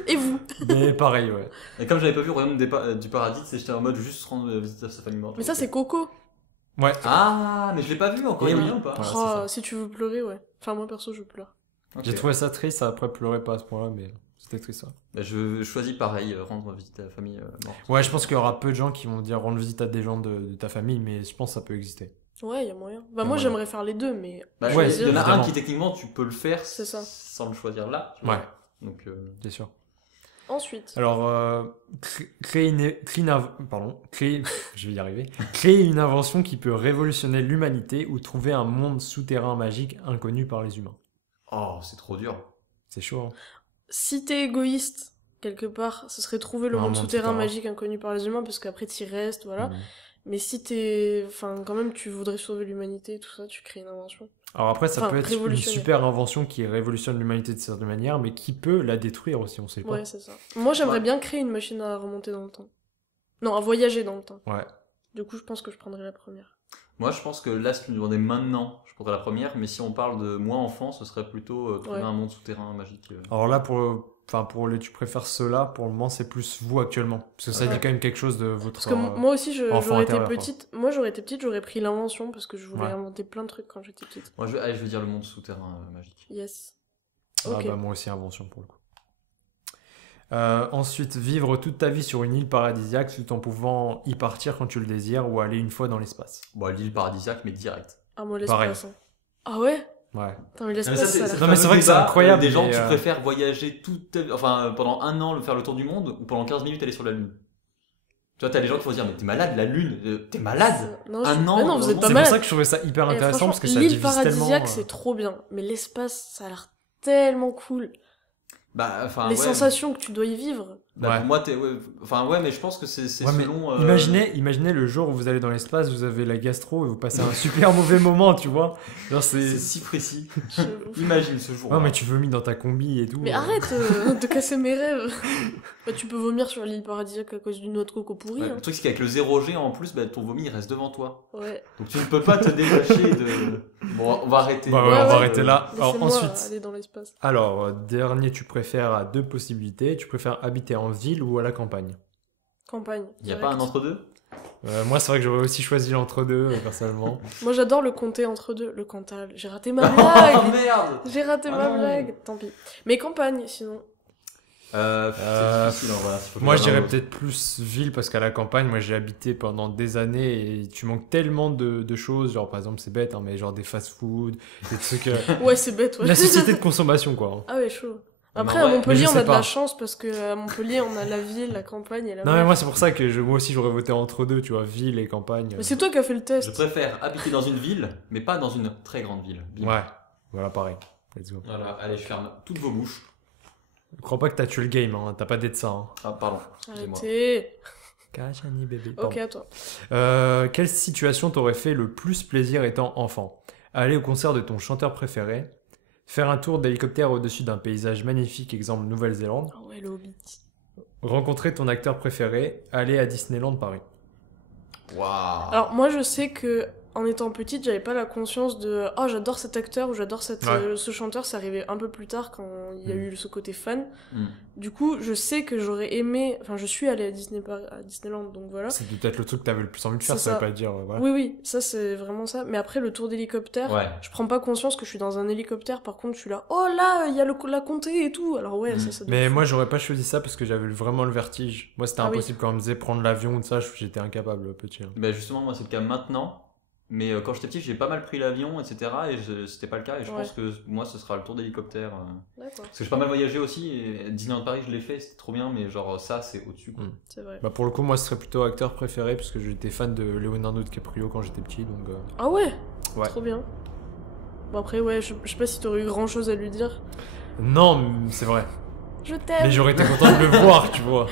Et vous? Mais pareil, ouais. Et comme j'avais pas vu Royaume du Paradis, j'étais en mode juste rendre visite à sa famille morte. Mais ça, c'est Coco. Ouais. Ah, mais je l'ai pas vu encore, Eh il y a oui. moyen ou pas Voilà, Oh, c'est ça. si tu veux pleurer, ouais. Enfin, moi, perso, je pleure. Ok. J'ai trouvé ça triste, après pleurer pas à ce point-là, mais c'était triste. Ouais. Bah, je choisis pareil, rendre visite à la famille morte. Ouais, je pense qu'il y aura peu de gens qui vont dire rendre visite à des gens de ta famille, mais je pense que ça peut exister. Ouais, y a moyen. Bah, Y a moi, moyen. j'aimerais faire les deux, mais. Bah, Ouais, il y en a évidemment. un qui techniquement tu peux le faire C'est ça. sans le choisir là. tu vois. Ouais, Donc bien sûr. Ensuite. Alors, je vais y arriver. Créer une invention qui peut révolutionner l'humanité ou trouver un monde souterrain magique inconnu par les humains. oh, c'est trop dur. C'est chaud, hein. Si t'es égoïste, quelque part, ce serait trouver le Un monde monde souterrain souterrain. magique inconnu par les humains, parce qu'après t'y restes, voilà. Mhm. Mais si t'es. Enfin, quand même, tu voudrais sauver l'humanité, tout ça, tu crées une invention. Alors après, ça Enfin, peut être une révolutionner. super invention qui révolutionne l'humanité de certaine manière, mais qui peut la détruire aussi, on sait pas. Ouais, c'est ça. Moi, j'aimerais Ouais. bien créer une machine à remonter dans le temps. Non, à voyager dans le temps. Ouais. Du coup, je pense que je prendrais la première. Moi, je pense que là, si tu me demandais maintenant, je prendrais la première, mais si on parle de moi enfant, ce serait plutôt trouver Ouais. un monde souterrain magique. Alors là, pour les tu préfères cela, pour le moment, c'est plus vous actuellement. Parce que ça Ouais. dit quand même quelque chose de votre. Parce que moi aussi, enfant j'aurais été intérieur, quoi. petite. Moi, j'aurais été petite, j'aurais pris l'invention, parce que je voulais Ouais. inventer plein de trucs quand j'étais petite. Moi, allez, je vais dire le monde souterrain magique. Yes. Ah Ok. bah moi aussi, invention pour le coup. Ensuite, vivre toute ta vie sur une île paradisiaque tout en pouvant y partir quand tu le désires ou aller une fois dans l'espace. Bon, l'île paradisiaque, mais direct. Ah, moi, Pareil. l'espace. Hein. Ah ouais? Ouais. Attends, mais Ah, mais ça, l'espace, ça a l'air- Non, mais c'est vrai que c'est incroyable, Des gens, mais, tu préfères voyager enfin, pendant un an, faire le tour du monde, ou pendant 15 minutes aller sur la Lune. Tu vois, t'as des gens qui vont se dire, mais t'es malade, la Lune, t'es malade. Non, Un an, Mais non, vous êtes non, pas C'est pour malade. ça que je trouvais ça hyper Eh, intéressant franchement, parce que ça l'île divise tellement. paradisiaque, c'est trop bien. Mais l'espace, ça a l'air tellement cool. Bah, enfin, Les ouais. sensations que tu dois y vivre. Bah, Ouais. pour moi, enfin, ouais, mais je pense que c'est Ouais, mais selon. imaginez le jour où vous allez dans l'espace, vous avez la gastro et vous passez un super mauvais moment, tu vois. Genre C'est c'est. si précis. J'avoue. Imagine ce jour. Ouais, mais tu vomis dans ta combi et tout. Mais arrête de casser mes rêves. Bah, tu peux vomir sur l'île paradisiaque à cause d'une noix de coco pourrie. Le Hein. truc, c'est qu'avec le 0G en plus, bah, ton vomi il reste devant toi. Ouais. Donc tu ne peux pas te détacher de. Bon, on va arrêter. Bah ouais, on va arrêter là. Alors Laissez-moi ensuite, aller dans l'espace. dernier, tu préfères à 2 possibilités. Tu préfères habiter en ville ou à la campagne. Campagne. Il n'y a direct. pas un entre-deux Moi, c'est vrai que j'aurais aussi choisi l'entre-deux, personnellement. Moi, j'adore le comté entre deux. Le Cantal. J'ai raté ma Oh blague. merde J'ai raté Ah ma non. blague. Tant pis. Mais campagne, sinon. C'est difficile en vrai. Faut que Moi, je regarde dirais l'autre. peut-être plus ville parce qu'à la campagne, moi j'ai habité pendant des années et tu manques tellement de choses. Genre, par exemple, c'est bête, hein, mais genre des fast-food, des trucs. Ouais, c'est bête, ouais. La société de consommation, quoi. Ah ouais, chaud. Après, Mais en à vrai, Montpellier, mais je on sais a de pas. la chance parce que à Montpellier, on a la ville, la campagne et la Non, mais mer. moi, c'est pour ça que moi aussi j'aurais voté entre deux, tu vois, ville et campagne. Mais c'est toi qui as fait le Je test. préfère habiter dans une ville, mais pas dans une très grande ville. Bim. Ouais, voilà, pareil. Let's go. Voilà, allez, je ferme toutes vos bouches. Je crois pas que t'as tué le game, hein. T'as pas dit de ça. Hein. Ah, pardon, excusez-moi. Arrêtez. Kachani, bébé. Ok, à toi. Quelle situation t'aurait fait le plus plaisir étant enfant? Aller au concert de ton chanteur préféré? Faire un tour d'hélicoptère au-dessus d'un paysage magnifique, exemple Nouvelle-Zélande? Ah ouais, le Hobbit. Rencontrer ton acteur préféré? Aller à Disneyland Paris? Waouh. Alors, moi, je sais que en étant petite, j'avais pas la conscience de oh, j'adore cet acteur ou j'adore Ouais. ce chanteur. C'est arrivé un peu plus tard quand il y a eu ce côté fan. Hmm. Du coup, je sais que j'aurais aimé. Enfin, je suis allée à Disneyland, donc voilà. C'est peut-être le truc que t'avais le plus envie de faire, C'est ça veut ça. pas dire. Voilà. Oui, oui, ça c'est vraiment ça. Mais après, le tour d'hélicoptère, Ouais. je prends pas conscience que je suis dans un hélicoptère. Par contre, je suis là, oh là, il y a la comté et tout. Alors ouais, ça doit Mais être moi, fou. j'aurais pas choisi ça parce que j'avais vraiment le vertige. Moi, c'était Ah oui. impossible quand on me disait prendre l'avion ou de ça, j'étais incapable, petit. Hein. Ben justement, moi c'est le cas maintenant. Mais quand j'étais petit, j'ai pas mal pris l'avion, etc. Et c'était pas le cas. Et je Ouais. pense que moi, ce sera le tour d'hélicoptère. D'accord, Parce que j'ai pas mal voyagé aussi. Et Disneyland Paris, je l'ai fait, c'était trop bien. Mais genre, ça, c'est au-dessus. Quoi. c'est vrai. Bah, pour le coup, moi, ce serait plutôt acteur préféré parce que j'étais fan de Leonardo DiCaprio quand j'étais petit. Donc, Ah ouais, Ouais. trop bien. Bon après, ouais, je sais pas si t'aurais eu grand chose à lui dire. Non, c'est vrai. Je t'aime. Mais j'aurais été content de le voir, tu vois.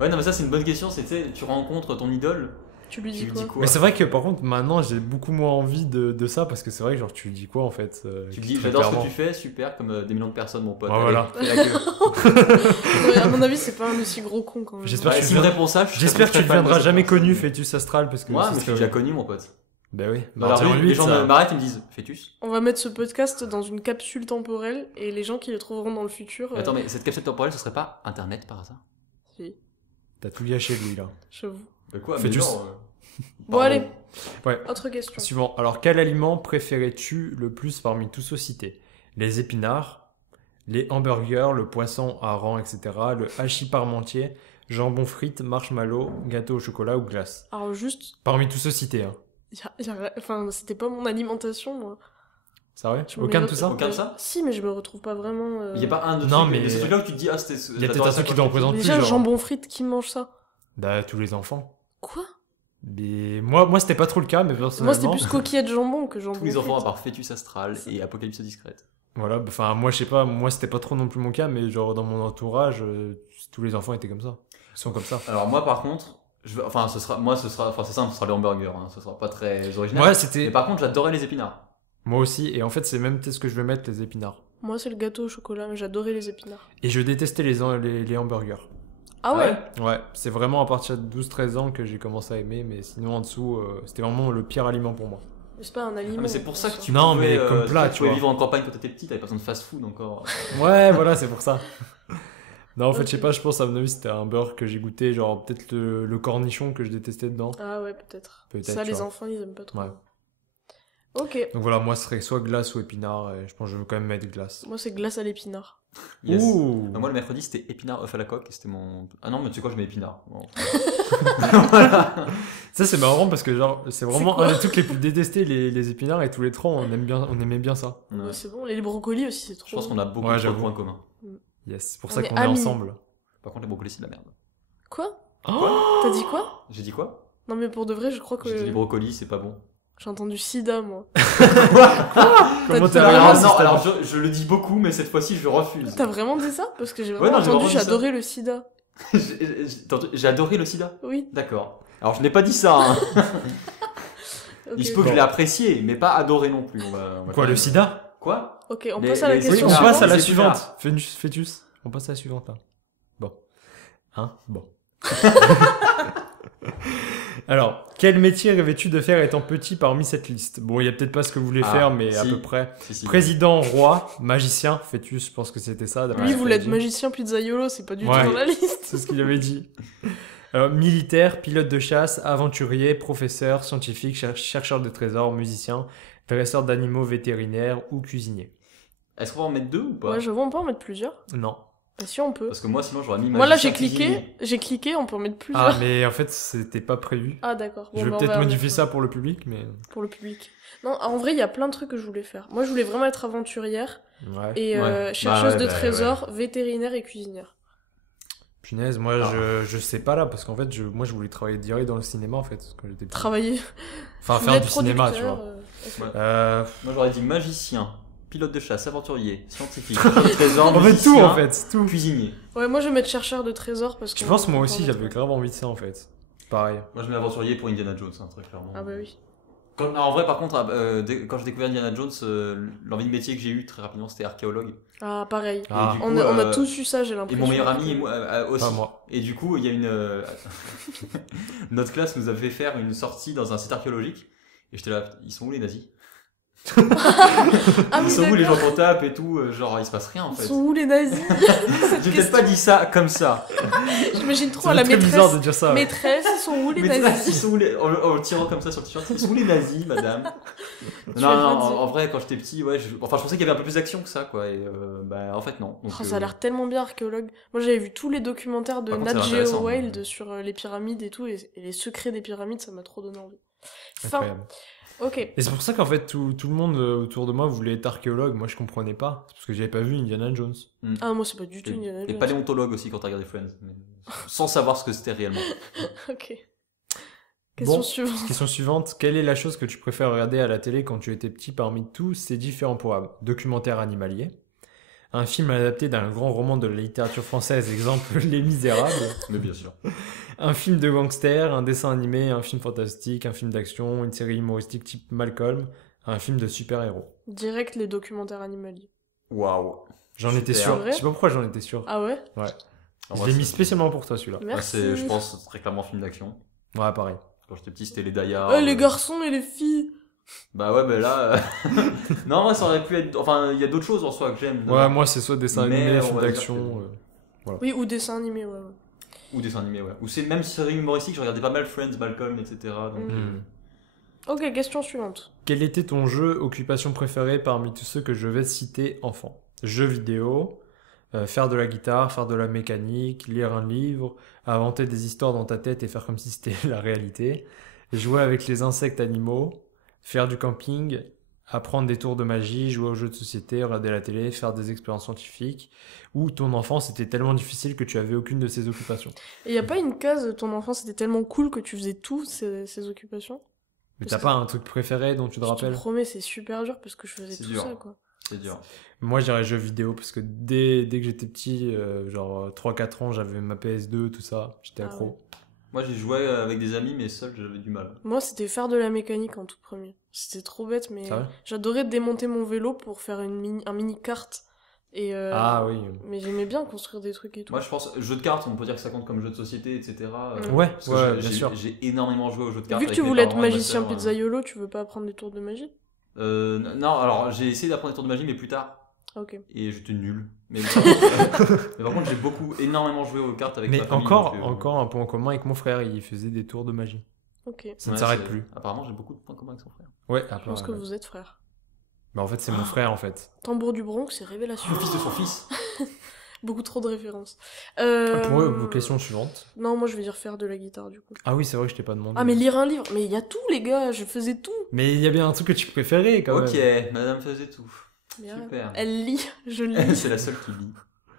Ouais, non, mais ça, c'est une bonne question. C'est, tu sais, tu rencontres ton idole. Tu lui Tu dis lui quoi? dis quoi Mais c'est vrai que par contre, maintenant, j'ai beaucoup moins envie de ça parce que c'est vrai que genre, tu lui dis quoi en fait Tu lui dis, très j'adore ce que clairement. tu fais, super, comme des millions de personnes, mon pote. Ouais, Allez, voilà. fais la queue. Ouais, à mon avis, c'est pas un aussi gros con quand même. J'espère Ouais, que tu s'il me viens- répond ça, je serais J'espère que très tu fan de deviendras cette jamais personne. connu Fœtus Astral parce que Moi, ce mais je suis serait- déjà connu, mon pote. Bah oui. Bah, alors, dis-en lui, lui, les gens ça. m'arrêtent, ils me disent, fœtus. On va mettre ce podcast dans une capsule temporelle et les gens qui le trouveront dans le futur. Attends, mais cette capsule temporelle, ce serait pas Internet par hasard? Si, T'as tout gâché lui là. j'avoue. De quoi? Fœtus. Bon, allez, Ouais. autre question. Suivant. Alors, quel aliment préférais-tu le plus parmi tous ceux cités? Les épinards, les hamburgers, le poisson à rang, etc., le hachis parmentier, jambon frites, marshmallow, gâteau au chocolat ou glace. Alors juste, Parmi tous ceux cités, hein. enfin, c'était pas mon alimentation, moi. C'est vrai? Je Aucun me- de tout ça? Aucun de ça? Si, mais je me retrouve pas vraiment. Il y a pas un de Non, trucs, mais- de ces trucs-là où tu te dis, ah, c'était. Il y a peut-être un truc qui doit en présenter. Déjà, genre. jambon frites, qui mange ça? Bah, tous les enfants. Quoi? Mais moi c'était pas trop le cas, mais Moi, personnellement. c'était plus coquillette jambon que jambon Tous les enfants, à frites. part Fœtus Astral et Apocalypse Discrète. Voilà, enfin, moi je sais pas, moi c'était pas trop non plus mon cas, mais genre dans mon entourage, tous les enfants étaient comme ça. Ils sont comme ça. Alors, moi, par contre, enfin, c'est simple, ce sera les hamburgers, hein, ce sera pas très original. Ouais, Mais c'était. par contre, j'adorais les épinards. Moi aussi, et en fait, c'est même peut-être ce que je vais mettre, les épinards. Moi, c'est le gâteau au chocolat, mais j'adorais les épinards. Et je détestais les hamburgers. Ah ouais? Ouais, c'est vraiment à partir de 12-13 ans que j'ai commencé à aimer, mais sinon en dessous, c'était vraiment le pire aliment pour moi. Mais c'est pas un aliment. Ah, mais c'est pour ça que tu Non, pouvais, mais comme plat, tu tu pouvais vois. vivre en campagne quand t'étais petit, t'avais pas besoin de fast-food encore. Ouais, voilà, c'est pour ça. Non, en fait, Ok. je sais pas, je pense à mon avis, c'était un beurre que j'ai goûté, genre peut-être le cornichon que je détestais dedans. Ah ouais, peut-être. Peut-être, Ça, tu les vois. enfants, ils aiment pas trop. Ouais. Ok. Donc voilà, moi ce serait soit glace ou épinard, et je pense que je vais quand même mettre glace. Moi, c'est glace à l'épinard. Yes. Ouh. Moi, le mercredi, c'était épinard œuf à la coque, et c'était mon. Ah non, mais tu sais quoi, je mets épinard. Bon. Ça c'est marrant parce que genre c'est vraiment quoi un des trucs les plus détestés les épinards et tous les trois on aimait bien ça. Ouais. Ouais, c'est bon. Les brocolis aussi, c'est trop. Je pense qu'on a beaucoup Ouais, trop de j'avoue. points communs. Yes, c'est pour On ça est qu'on est amis. ensemble. Par contre, les brocolis, c'est de la merde. Quoi? Oh T'as dit quoi? J'ai dit quoi? Non, mais pour de vrai, je crois J'ai dit les que. brocolis, c'est pas bon. J'ai entendu sida, moi. Comment dit t'as vraiment vraiment Alors, dit non, ça alors je le dis beaucoup, mais cette fois-ci, je refuse. T'as vraiment dit ça? Parce que j'ai Ouais, vraiment non, j'ai entendu, vraiment dit ça. j'adorais le sida. J'ai adoré le sida. Oui. D'accord. Alors, je n'ai pas dit ça. Hein. Ok. Il se peut que je l'ai apprécié, mais pas adoré non plus. On va Quoi, quand le même- sida? Quoi? Ok, on Les- passe à la les- Oui, question on épinards. passe à la Les suivante. Fœtus. On passe à la suivante là. Bon. Hein? Bon. Alors, quel métier rêvais-tu de faire étant petit parmi cette liste? Bon, il y a peut-être pas ce que vous voulez Ah, faire, mais à si. peu près. Si. Président, roi, magicien, fœtus, je pense que c'était ça. d'après Lui, ce vous qu'il a l'êtes dit. magicien pizzaiolo, c'est pas du Ouais. tout dans la liste. C'est ce qu'il avait dit. Alors, militaire, pilote de chasse, aventurier, professeur, scientifique, chercheur de trésors, musicien, dresseur d'animaux vétérinaires ou cuisinier. Est-ce qu'on va en mettre deux ou pas? Ouais, je vois, on peut en mettre plusieurs. Non. Bah si, on peut. Parce que moi, sinon, j'aurais mis Moi là, magicien cuisinier. j'ai cliqué, on peut en mettre plusieurs. Ah, mais en fait, c'était pas prévu. Ah d'accord. Bon, Je vais bah, on peut-être va modifier mettre ça pour le public, mais. pour le public. Non, en vrai, il y a plein de trucs que je voulais faire. Moi, je voulais vraiment être aventurière Ouais. et Ouais. chercheuse Bah ouais, de bah trésors, vétérinaire et cuisinière. Punaise, moi, Ah. je sais pas là, parce qu'en fait, moi, je voulais travailler direct dans le cinéma, en fait, quand j'étais petit. Travailler. Enfin, Je voulais faire être du cinéma, tu producteur, vois. ok. Ouais. Euh, Moi, j'aurais dit magicien, pilote de chasse, aventurier, scientifique, chercheur de trésors, En fait, tout, musicien, en fait, tout. cuisinier. Ouais, moi je vais mettre chercheur de trésors parce que. Je pense, moi aussi, j'avais grave envie de ça, en fait. Pareil. Moi, je mets aventurier pour Indiana Jones, hein, très clairement. Ah bah oui. Non, en vrai, par contre, quand j'ai découvert Indiana Jones, l'envie de métier que j'ai eu très rapidement, c'était archéologue. Ah pareil. Ah. Et du On coup, a tous eu ça, j'ai Et l'impression. mon meilleur ami et moi, aussi. Pas moi. Et du coup, il y a notre classe nous avait fait faire une sortie dans un site archéologique. Et j'étais là, ils sont où les nazis? Ah Ils oui, sont où les gens d'accord. qu'on tape et tout? Genre, il se passe rien en Ils fait. sont où les nazis? J'ai peut-être pas dit ça comme ça. J'imagine trop C'est à la très bizarre maîtresse. de dire ça. ouais. Maîtresse, ils sont où les Mais nazis? ils sont où les... en le tirant comme ça sur le t-shirt, ils sont où les nazis, madame? Tu Non, l'as non, pas dit. en vrai, quand j'étais petit, ouais, enfin, je pensais qu'il y avait un peu plus d'action que ça, quoi. Et bah, en fait, non. Donc, Oh, ça a l'air tellement bien archéologue. Moi j'avais vu tous les documentaires de Par contre, Nat c'est Geo intéressant, Wild mais- sur les pyramides et tout, et les secrets des pyramides, ça m'a trop donné envie. Fin. Incroyable. Ok. Et c'est pour ça qu'en fait, tout le monde autour de moi voulait être archéologue. Moi, je comprenais pas. C'est parce que j'avais pas vu Indiana Jones. Ah, moi c'est pas du tout Et, Indiana et Jones. paléontologue aussi quand t'as regardé Friends. Mais sans savoir ce que c'était réellement. Ok. Question Bon. suivante. Question suivante. Quelle est la chose que tu préfères regarder à la télé quand tu étais petit parmi tous ces différents programmes? Documentaire animalier, un film adapté d'un grand roman de la littérature française, exemple Les Misérables, Mais bien sûr. un film de gangster, un dessin animé, un film fantastique, un film d'action, une série humoristique type Malcolm, un film de super-héros. Direct les documentaires animaliers. Waouh. J'en étais Super. sûr. C'est vrai Je sais pas pourquoi j'en étais sûr. Ah ouais? Ouais. En Je vrai, l'ai mis c'est- spécialement pour toi celui-là. Merci. Ouais, je pense très clairement film d'action. Ouais, pareil. Quand j'étais petit, c'était les Dayards. Ouais, les garçons et les filles. Bah ouais, mais là. Non, moi, ça aurait pu être. Enfin, il y a d'autres choses en soi que j'aime. Ouais, moi c'est soit dessin Mais animé, on film va dire d'action. que- Oui, ou dessin animé, ouais. Ou dessin animé, ouais. Ou c'est même série humoristique, je regardais pas mal Friends, Malcolm, etc. Donc, Mm. Ok, question suivante. Quel était ton jeu, occupation préférée parmi tous ceux que je vais citer enfant? Jeux vidéo, faire de la guitare, faire de la mécanique, lire un livre, inventer des histoires dans ta tête et faire comme si c'était la réalité, jouer avec les insectes animaux, faire du camping, apprendre des tours de magie, jouer aux jeux de société, regarder la télé, faire des expériences scientifiques, ou ton enfance était tellement difficile que tu avais aucune de ces occupations. Et y a pas une case, ton enfance c'était tellement cool que tu faisais tout ces occupations? Mais Parce t'as que- pas un truc préféré dont tu te Je te rappelles? promets, c'est super dur parce que je faisais C'est tout dur. ça, quoi. c'est dur. Moi, je dirais jeux vidéo parce que dès que j'étais petit, genre 3-4 ans, j'avais ma PS2, tout ça, j'étais Ah accro. ouais. Moi, j'ai joué avec des amis, mais seul, j'avais du mal. Moi, c'était faire de la mécanique en tout premier. C'était trop bête, mais Ça va j'adorais démonter mon vélo pour faire un mini kart. Et Ah oui. Mais j'aimais bien construire des trucs et tout. Moi, je pense, jeu de cartes, on peut dire que ça compte comme jeu de société, etc. Ouais, Parce que ouais, j'ai- bien sûr. J'ai énormément joué aux jeux de cartes. Vu que avec tu mes voulais être parents et ma magicien sœur, pizzaiolo, tu veux pas apprendre des tours de magie? Non, alors j'ai essayé d'apprendre des tours de magie, mais plus tard. Ok. Et j'étais nul. Mais par contre, j'ai énormément joué aux cartes avec Mais ma famille. encore, donc, encore un point en commun avec mon frère, il faisait des tours de magie. Ok. Ça ne ouais, s'arrête c'est- plus. Apparemment, j'ai beaucoup de points communs avec son frère. Ouais, Je pense que vous êtes frères. Bah en fait, c'est mon frère en fait. Tambour du Bronx, c'est révélation. Le fils de son fils. Beaucoup trop de références. Pour eux, vos questions suivantes. Non, moi je vais dire faire de la guitare du coup. Ah oui, c'est vrai que je t'ai pas demandé. Ah, mais lire un livre. Mais il y a tout, les gars, je faisais tout. Mais il y a bien un truc que tu préférais quand Ok, même. madame faisait tout. Mais Super. elle lit, je lis. C'est la seule qui lit.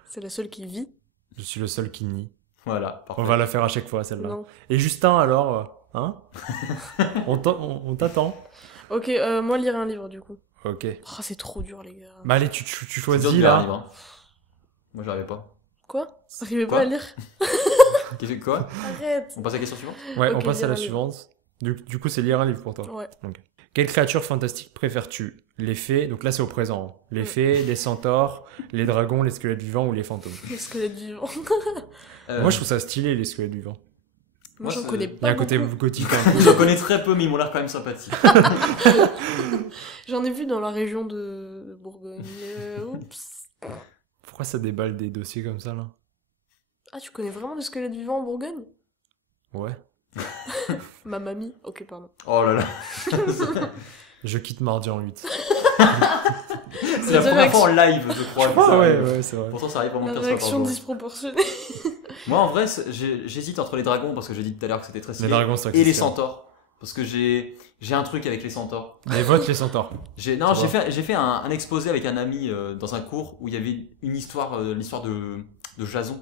C'est la seule qui vit. Je suis le seul qui nie. Voilà, parfait. On va la faire à chaque fois celle-là. Non. Et Justin alors, hein? on t'attend. Ok, moi lire un livre du coup. Ok. Oh, c'est trop dur, les gars. Bah allez, tu C'est dur choisis de lire un là. livre, hein. Moi, j'arrivais pas. Quoi? T'arrivais Quoi pas à lire? Quoi? Arrête. On passe à la question suivante? Ouais, Ok, on passe à lire la un livre. suivante. Du coup, c'est lire un livre pour toi. Ouais. Quelle créature fantastique préfères-tu? Les fées, donc là c'est au présent. hein. Les Mm. fées, les centaures, les dragons, les squelettes vivants ou les fantômes. Les squelettes vivants. Moi je trouve ça stylé les squelettes vivants. Moi, Moi, j'en c'est- connais Il y a pas un côté beaucoup. gothique. hein. J'en connais très peu, mais ils m'ont l'air quand même sympathiques. J'en ai vu dans la région de Bourgogne. Oups. Pourquoi ça déballe des dossiers comme ça là? Ah, tu connais vraiment des squelettes vivants en Bourgogne? Ouais. Ma mamie. Ok, pardon. Oh là là. Je quitte mardi en 8. C'est la première fois en live, je crois. que ça arrive. ouais, c'est vrai. Pourtant, ça arrive vraiment La 15 fois par réaction jour. disproportionnée. Moi, en vrai, j'hésite entre les dragons, parce que j'ai dit tout à l'heure que c'était très stylé, Les dragons, c'est et les accessible. centaures. Parce que j'ai un truc avec les centaures. Les votes, les centaures. J'ai fait un exposé avec un ami dans un cours où il y avait une histoire, l'histoire de Jason.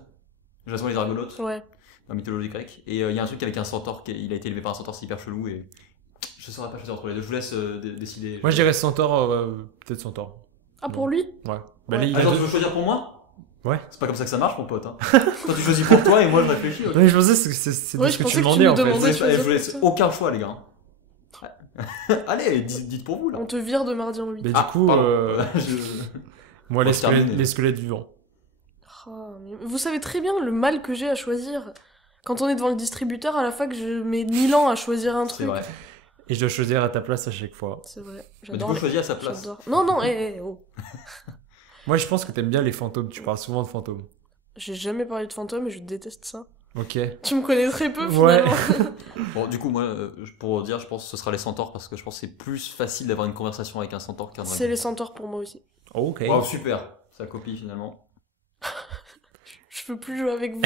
Jason et les Argonautes, Ouais. dans la mythologie grecque. Et il y a un truc avec un centaure, il a été élevé par un centaure, c'est hyper chelou. Et je saurais pas choisir entre les deux. Je vous laisse décider. Moi, je dirais centaure, peut-être centaure. Ah, pour lui? Ouais. Bah, Ouais. il a Attends, deux- tu veux choisir pour moi? Ouais. C'est pas comme ça que ça marche, mon pote. Hein. Toi, tu choisis pour toi et moi, je réfléchis. ok. Non, mais je pensais que c'est Ouais, de je ce que pensais tu que tu demandais nous en fait. demandais. Je vous laisse aucun choix, les gars. Allez, dites pour vous, là. On te vire de mardi en 8. Mais Ah, du coup, pardon. moi, On se termine. les squelettes vivants. Mais vous savez très bien le mal que j'ai à choisir. Quand on est devant le distributeur, à la fac, je mets 1000 ans à choisir un C'est truc. vrai. Et je dois choisir à ta place à chaque fois. C'est vrai. Mais du J'adore. coup, les- choisis à sa place. j'adore. Non, oh. Moi, je pense que t'aimes bien les fantômes. Tu parles souvent de fantômes. J'ai jamais parlé de fantômes et je déteste ça. Ok. Tu me connais très peu, Ouais. finalement. Bon, du coup, moi, pour dire, je pense que ce sera les centaures parce que je pense que c'est plus facile d'avoir une conversation avec un centaure qu'un dragon. C'est les centaures pour moi aussi. Ok. Wow, super. Ça copie finalement. Je peux plus jouer avec vous.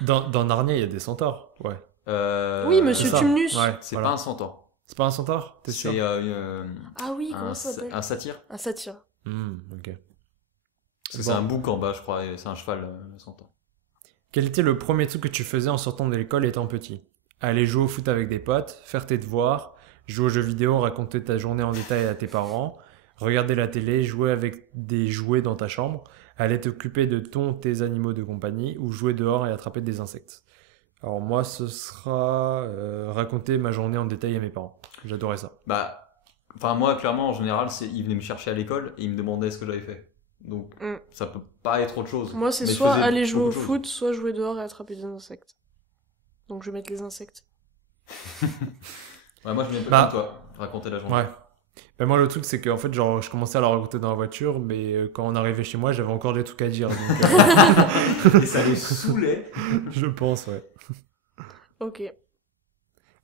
Dans Narnia, il y a des centaures. Ouais. Oui, monsieur c'est ça. Tumnus. Ouais, C'est voilà. pas un centaure. C'est pas un centaure? T'es sûr? C'est Ah oui, comment ça s'appelle un satyre. Un satyre. Ok. Parce que c'est un bouc en bas, je crois, et c'est un cheval, le centaure. Quel était le premier truc que tu faisais en sortant de l'école étant petit? Aller jouer au foot avec des potes, faire tes devoirs, jouer aux jeux vidéo, raconter ta journée en détail à tes parents, regarder la télé, jouer avec des jouets dans ta chambre, aller t'occuper de tes animaux de compagnie ou jouer dehors et attraper des insectes. Alors moi, ce sera raconter ma journée en détail à mes parents. J'adorais ça. Bah, enfin, moi, clairement, en général, il venait me chercher à l'école et il me demandait ce que j'avais fait. Donc, ça peut pas être autre chose. Moi, c'est Mais je soit faisais aller jouer au beaucoup de choses. foot, soit jouer dehors et attraper des insectes. Donc je vais mettre les insectes. Ouais, moi, je venais Bah, comme toi, raconter la journée. Ouais. Ben moi, le truc, c'est qu'en fait, genre, je commençais à leur raconter dans la voiture, mais quand on arrivait chez moi, j'avais encore des trucs à dire. Donc, Et ça les saoulait. je pense, ouais. Ok.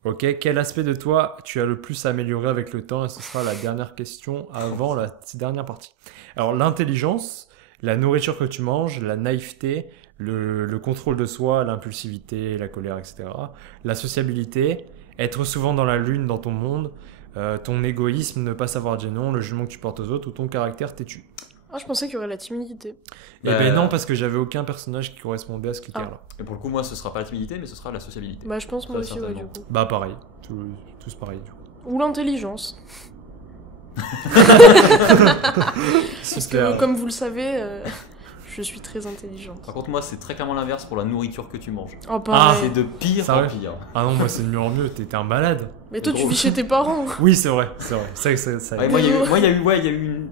Ok, quel aspect de toi tu as le plus amélioré avec le temps? Et ce sera la dernière question avant la dernière partie. Alors, l'intelligence, la nourriture que tu manges, la naïveté, le contrôle de soi, l'impulsivité, la colère, etc. La sociabilité, être souvent dans la lune dans ton monde, ton égoïsme, ne pas savoir dire non, le jugement que tu portes aux autres ou ton caractère têtu. Ah, je pensais qu'il y aurait la timidité. Eh ben non, parce que j'avais aucun personnage qui correspondait à ce critère-là. Et pour le coup, moi, ce sera pas la timidité, mais ce sera la sociabilité. Bah, je pense moi Ça, aussi, ouais, du certainement. coup. Bah pareil, tous pareil. Du coup. Ou l'intelligence. Parce Super. que, comme vous le savez, je suis très intelligente. Par contre, moi, c'est très clairement l'inverse pour la nourriture que tu manges. Oh, pareil. C'est de pire Ça en va. pire. Ah non, moi c'est de mieux en mieux, t'es un malade. Mais toi, tu drôle. vis chez tes parents. Oui, c'est vrai, c'est vrai. Ça Ouais, moi, il y a eu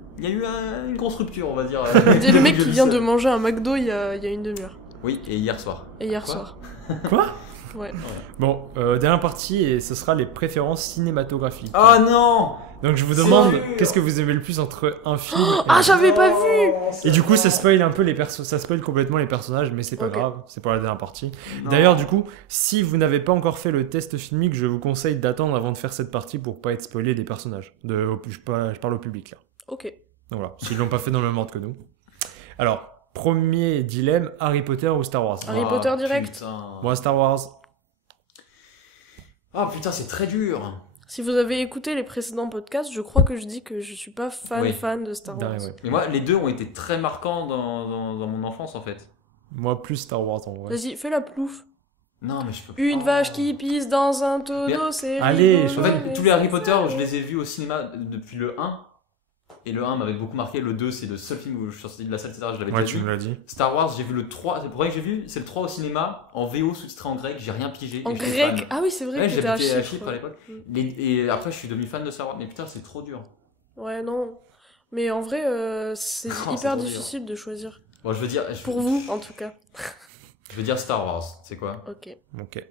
une grosse rupture, on va dire. C'est le mec qui vient de manger un McDo il y a une demi-heure. Oui, et hier soir. Et hier Quoi soir. Quoi? Ouais. Bon, dernière partie, et ce sera les préférences cinématographiques. Oh non! Donc je vous demande, dur. qu'est-ce que vous aimez le plus entre un film et Ah, un... j'avais pas vu. Et du coup, ça spoil un peu ça spoil complètement les personnages, mais c'est pas Ok. grave, c'est pour la dernière partie. Non. D'ailleurs, du coup, si vous n'avez pas encore fait le test filmique, je vous conseille d'attendre avant de faire cette partie pour pas être spoilé des personnages. Je parle au public là. Ok. Donc voilà, s'ils l'ont pas fait dans le même ordre que nous. Alors, premier dilemme, Harry Potter ou Star Wars? Harry Potter direct. Putain. Moi, Star Wars. Ah putain, c'est très dur. Si vous avez écouté les précédents podcasts, je crois que je dis que je suis pas Oui. fan de Star Wars. Ouais. Mais moi, les deux ont été très marquants dans mon enfance en fait. Moi, plus Star Wars en vrai. Vas-y, fais la plouf. Non, mais je peux Une pas. vache qui pisse dans un tonneau, Mais- c'est Allez, rigolo, En fait, mais tous les Harry c'est Potter, ça. je les ai vus au cinéma depuis le 1. Et le 1 m'avait beaucoup marqué. Le 2, c'est le seul film où je suis sorti de la salle, etc. Je l'avais Ouais, déjà tu vu. me l'as dit. Star Wars, j'ai vu le 3. Le premier que j'ai vu, c'est le 3 au cinéma, en VO sous-titré en grec. J'ai rien pigé. En et j'étais grec. fan. Ah oui, c'est vrai Ouais, que t'étais à j'habitais à Chypre. Chypre à l'époque. Et après, je suis devenu fan de Star Wars. Mais putain, c'est trop dur. Ouais, non. Mais en vrai, c'est Oh, c'est hyper trop dur. difficile de choisir. Bon, je veux dire. Pour vous, en tout cas. Je veux dire Star Wars. C'est quoi? Ok. Ok.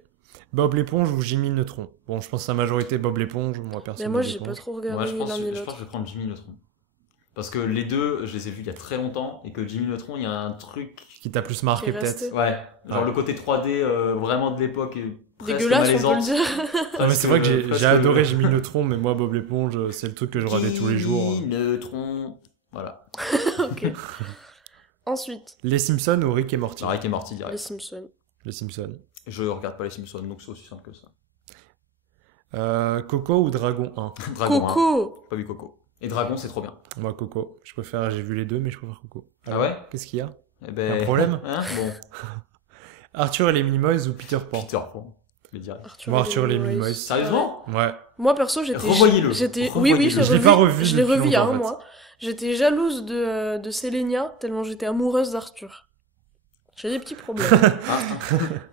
Bob l'éponge ou Jimmy Neutron? Bon, je pense que la majorité Bob l'éponge, moi perso. Mais moi, Bob j'ai pas l'éponge. trop Moi, regardé je ni pense, l'un ni je pense l'autre. que je vais prendre Jimmy Neutron. Parce que les deux, je les ai vus il y a très longtemps. Et que Jimmy Neutron, il y a un truc. Qui t'a plus marqué Qui est resté. peut-être? Ouais, genre Ouais. le côté 3D vraiment de l'époque est presque Dégueulasse, on peut le malaisante. dire. Non, mais c'est vrai que j'ai Presque- adoré Jimmy Neutron, mais moi, Bob l'éponge, c'est le truc que je regardais tous les jours. Jimmy Neutron. Voilà. Ok. Ensuite, Les Simpsons ou Rick et Morty? Rick et Morty les direct. Simpsons. Les Simpsons. Je regarde pas les Simpsons, donc c'est aussi simple que ça. Coco ou Dragon 1? Dragon, Coco. hein. Pas vu Coco. Et Dragon, c'est trop bien. Moi, Coco. J'ai vu les deux, mais je préfère Coco. Ah Alors, ouais? Qu'est-ce qu'il y a? Eh ben... Un problème? Hein? Bon. Arthur et les Minimoys ou Peter Pan? Peter Pan. Je vais dire. Moi, Arthur et les Minimoys. Minimoys. Sérieusement? Ouais. Moi perso, j'étais. Revoyez-le. Oui, Revoyez-le. je Je l'ai pas revu Je l'ai depuis revu il y a longtemps, un en fait. mois. J'étais jalouse de Sélénia, tellement j'étais amoureuse d'Arthur. J'ai des petits problèmes. Ah.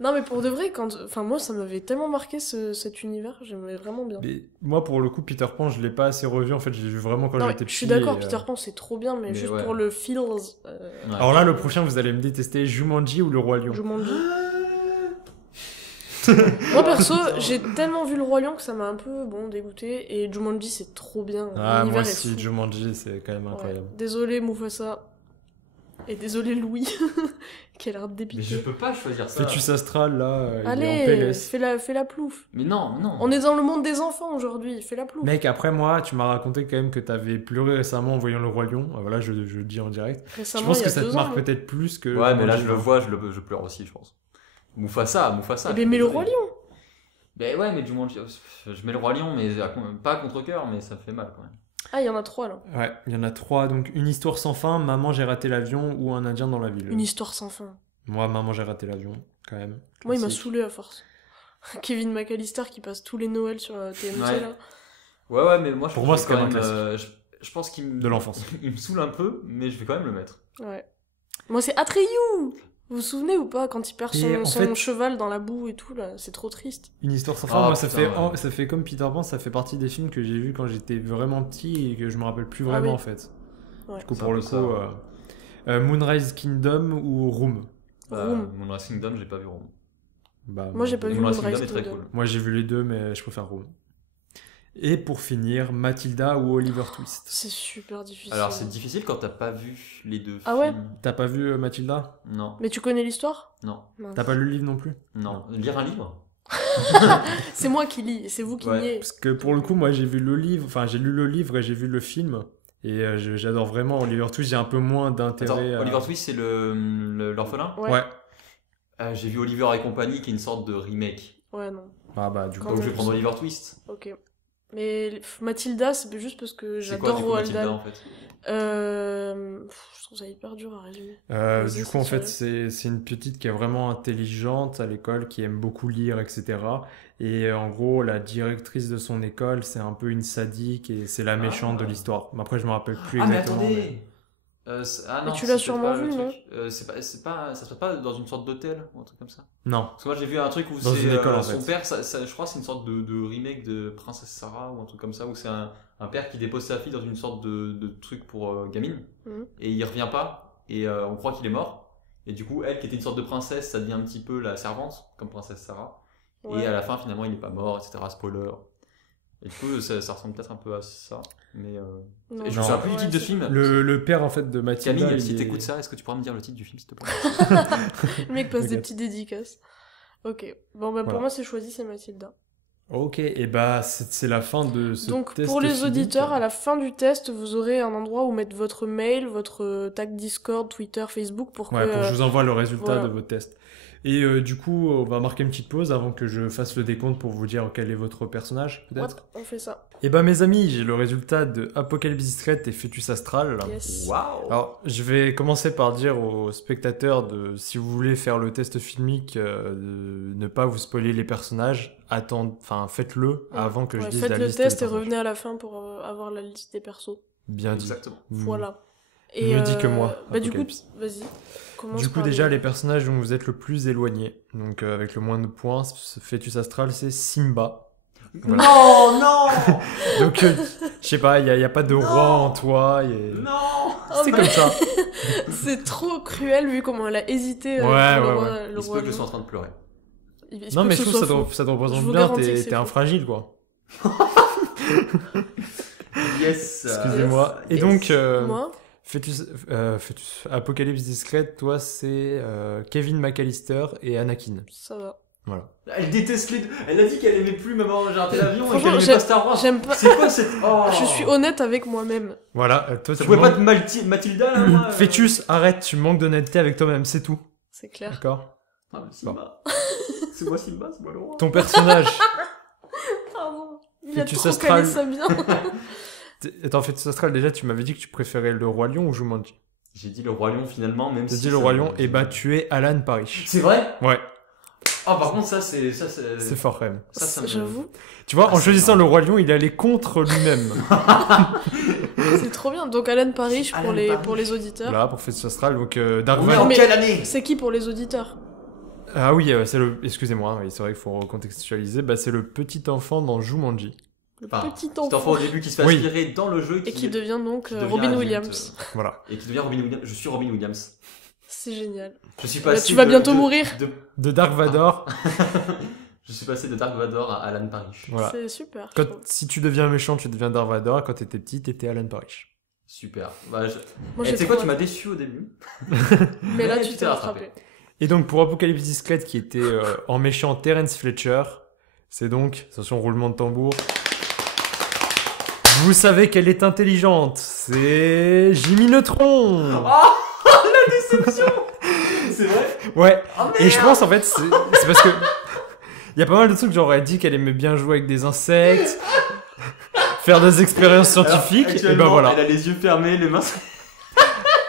Non, mais pour de vrai, enfin, moi, ça m'avait tellement marqué cet univers, j'aimais vraiment bien. Mais moi, pour le coup, Peter Pan, je l'ai pas assez revu. En fait, je l'ai vu vraiment quand Non, mais j'étais petit. je suis d'accord, et, Peter Pan, c'est trop bien, mais Mais juste ouais. pour le feels. Ouais. Alors là, le prochain, vous allez me détester. Jumanji ou le Roi Lion? Je m'en dis. Moi perso, j'ai tellement vu le Roi Lion que ça m'a un peu dégoûté. Et Jumanji, c'est trop bien. Ah, L'univers moi est aussi, fou. Jumanji, c'est quand même Ouais. incroyable. Désolé Mufasa. Et désolé Louis, qui a l'air Mais débité. je peux pas choisir ça. Fétus astral, là, il est en Allez, PLS. fais la plouf. Mais non, non. On est dans le monde des enfants aujourd'hui, fais la plouf. Mec, après moi, tu m'as raconté quand même que t'avais pleuré récemment en voyant le Roi Lion. Voilà, je le dis en direct. Je Récemment, pense il y que a ça te 2 ans. marque peut-être plus que. Ouais, mais là, Jumanji, je le hein. vois, je pleure aussi, je pense. Mufasa. Eh ben, mais le Roi Lion. Ben ouais, mais Jumanji, je mets le Roi Lion, mais pas à contre-cœur, mais ça me fait mal quand même. Ah, il y en a 3 là. Ouais, il y en a 3. Donc, une histoire sans fin, Maman, j'ai raté l'avion ou Un Indien dans la ville. Une histoire sans fin. Moi, Maman, j'ai raté l'avion, quand même. Moi, il m'a Classique. saoulé à force. Kevin McAllister qui passe tous les Noëls sur TMC Ouais. là. Ouais, mais moi, je Pour trouve moi, que c'est quand même un je pense qu'il me... De l'enfance. il me saoule un peu, mais je vais quand même le mettre. Ouais. Moi, c'est Atreyu. Vous vous souvenez ou pas quand il perd Et en son fait- cheval dans la boue et tout là, c'est trop triste. Une histoire sans fin, Ah, moi, ça putain, fait, ouais. ça fait comme Peter Pan, ça fait partie des films que j'ai vus quand j'étais vraiment petit et que je me rappelle plus Ah vraiment oui. en fait. Ouais. Du coup, C'est pour un le peu coup, ça, ouais. Moonrise Kingdom ou Room? Room. Mon Racing Kingdom, j'ai pas vu Room. Bah, Moi, j'ai pas vu Mon Racing Moonrise Kingdom est très Kingdom. cool. Moi, j'ai vu les deux, mais je préfère Room. Et pour finir, Mathilda ou Oliver Twist? C'est super difficile. Alors, c'est difficile quand t'as pas vu les deux Ah ouais films. T'as pas vu Mathilda? Non, Mais tu connais l'histoire? non, Mince. T'as pas lu le livre non plus? non. Lire un livre? C'est moi qui lis, et c'est vous qui Ouais. niez. Parce que pour le coup, moi, j'ai vu le livre, enfin, j'ai lu le livre et j'ai vu le film. Et j'adore vraiment Oliver Twist, j'ai un peu moins Attends, d'intérêt. Oliver Twist, c'est l'orphelin? Ouais. Ouais. J'ai vu Oliver et compagnie, qui est une sorte de remake. Ouais, non. Ah bah, du coup. Quand Donc je même. vais prendre Oliver Twist. Ok. Mais Mathilda, c'est juste parce que C'est quoi j'adore du coup Roald Mathilda Dahl. en fait? Je trouve ça hyper dur à résumer. Du coup, en fait, c'est une petite qui est vraiment intelligente à l'école, qui aime beaucoup lire, etc. Et en gros, la directrice de son école, c'est un peu une sadique et c'est la méchante de l'histoire. Mais après, je me rappelle plus Ah mais exactement. attendez! Mais non, tu l'as c'est sûrement peut-être pas vu, le non? truc. Ça se passe pas dans une sorte d'hôtel ou un truc comme ça? Non. Parce que moi j'ai vu un truc où Dans c'est une école, en son fait. père, je crois que c'est une sorte de remake de Princesse Sarah ou un truc comme ça, où c'est un père qui dépose sa fille dans une sorte de truc pour gamine, Mhm. et il revient pas, et on croit qu'il est mort, et du coup elle qui était une sorte de princesse, ça devient un petit peu la servante, comme Princesse Sarah, Ouais. et à la fin finalement il est pas mort, etc. Spoiler. Et du coup ça ressemble peut-être un peu à ça, mais Non. et je me Non. souviens plus du Ouais, titre de c'est- film. Le père, en fait, de Mathilda. Camille, il si est- t'écoutes ça, est-ce que tu pourras me dire le titre du film s'il te plaît? Le mec passe des Ok. petites dédicaces. Ok. Bon, bah, pour Voilà. moi, c'est choisi, c'est Mathilda. Ok, et bah, c'est la fin de ce Donc, test pour les physique. auditeurs, à la fin du test, vous aurez un endroit où mettre votre mail, votre tag Discord, Twitter, Facebook pour que. Ouais, pour que je vous envoie le résultat voilà. de votre test. Et du coup, on va marquer une petite pause avant que je fasse le décompte pour vous dire quel est votre personnage, peut-être. What on fait ça. Et bah, mes amis, j'ai le résultat de Apocalypse Discrète et Fétus Astral. Yes. Waouh! Alors, je vais commencer par dire aux spectateurs de, si vous voulez faire le test filmique, de ne pas vous spoiler les personnages, faites-le avant que je Ouais, dise faites la le liste des test et personnages. revenez à la fin pour avoir la liste des persos. Bien dit. Exactement. Voilà. Mieux dit que moi, Bah, du coup, Apocalypse. vas-y. Commence Du coup, par déjà, les personnages dont vous êtes le plus éloigné, donc avec le moins de points, Fétus Astral, c'est Simba. Voilà. Non, non! Donc, je sais pas, il y a pas de roi en toi. Non! Oh, C'est bah, comme ça. C'est trop cruel vu comment elle a hésité. Ouais, pour ouais, le ouais. roi- le Il se roi peut que je lion. sois en train de pleurer. Il se Non, peut mais que je ce trouve que soit faux. ça te Je représente vous bien, garantis que t'es c'est faux. infragile, quoi. Yes! Excusez-moi. Et Yes. donc, Moi, Fétus, Apocalypse Discrète, toi, c'est Kevin McAllister et Anakin. ça va. Voilà. Elle déteste les deux. Elle a dit qu'elle aimait plus Maman j'ai raté l'avion et Franchement, qu'elle aimait pas Star Wars. J'aime pas. C'est quoi cette. Oh. Je suis honnête avec moi-même. Voilà, toi, Je tu pouvais pas manques- de Mathilda là, moi. Fœtus, arrête, tu manques d'honnêteté avec toi-même, c'est tout. C'est clair. D'accord. Ah, mais Simba. C'est moi Simba, c'est moi le roi. Ton personnage. Pardon. Il a Fœtus trop astral. calé ça bien. Attends, Fœtus astral, déjà, tu m'avais dit que tu préférais le Roi Lion ou Jumanji. J'ai dit le roi lion finalement, même T'as si. dit le ça Roi me- Lion, et bah tu es Alan Parrish. C'est vrai. Ouais, Ah par contre ça c'est c'est fort quand même. ça me. J'avoue. Tu vois, Ah, en c'est choisissant fort. le Roi Lion, il allait contre lui-même. C'est trop bien. Donc Alan Parrish Alan pour Parrish. les auditeurs. Voilà, pour Fœtus astral, donc Dark On est Vador. en Mais- quelle année? C'est qui pour les auditeurs? Ah oui, c'est le. Excusez-moi, oui, c'est vrai qu'il faut recontextualiser. Bah, c'est le petit enfant dans Jumanji. Le Enfin, petit Cet enfant enfant. au début qui se fait Oui. aspirer dans le jeu Et qui devient donc qui devient Robin adulte, Williams. Voilà. Et qui devient Robin Williams. Je suis Robin Williams. C'est génial. Je suis Bah, passé. tu vas de- bientôt de- mourir. De Dark Vador. Je suis passé de Dark Vador à Alan Parrish. Voilà. C'est super. je Quand, trouve. si tu deviens méchant, tu deviens Dark Vador. Et quand t'étais petit, t'étais Alan Parrish. Super. Bah, Moi, tu j'ai sais quoi, trop tu m'as hâte. déçu au début. Mais là, Ouais, tu tu t'es t'es rattrapé. rattrapé. Et donc, pour Apocalypse Discrète, qui était en méchant Terence Fletcher, c'est donc, attention, roulement de tambour. Vous savez qu'elle est intelligente. C'est Jimmy Neutron. C'est vrai. Ouais. Oh, Et je pense en fait, c'est parce que il y a pas mal de trucs, genre elle dit qu'elle aimait bien jouer avec des insectes, faire des expériences scientifiques, et ben voilà. Elle a les yeux fermés, les mains.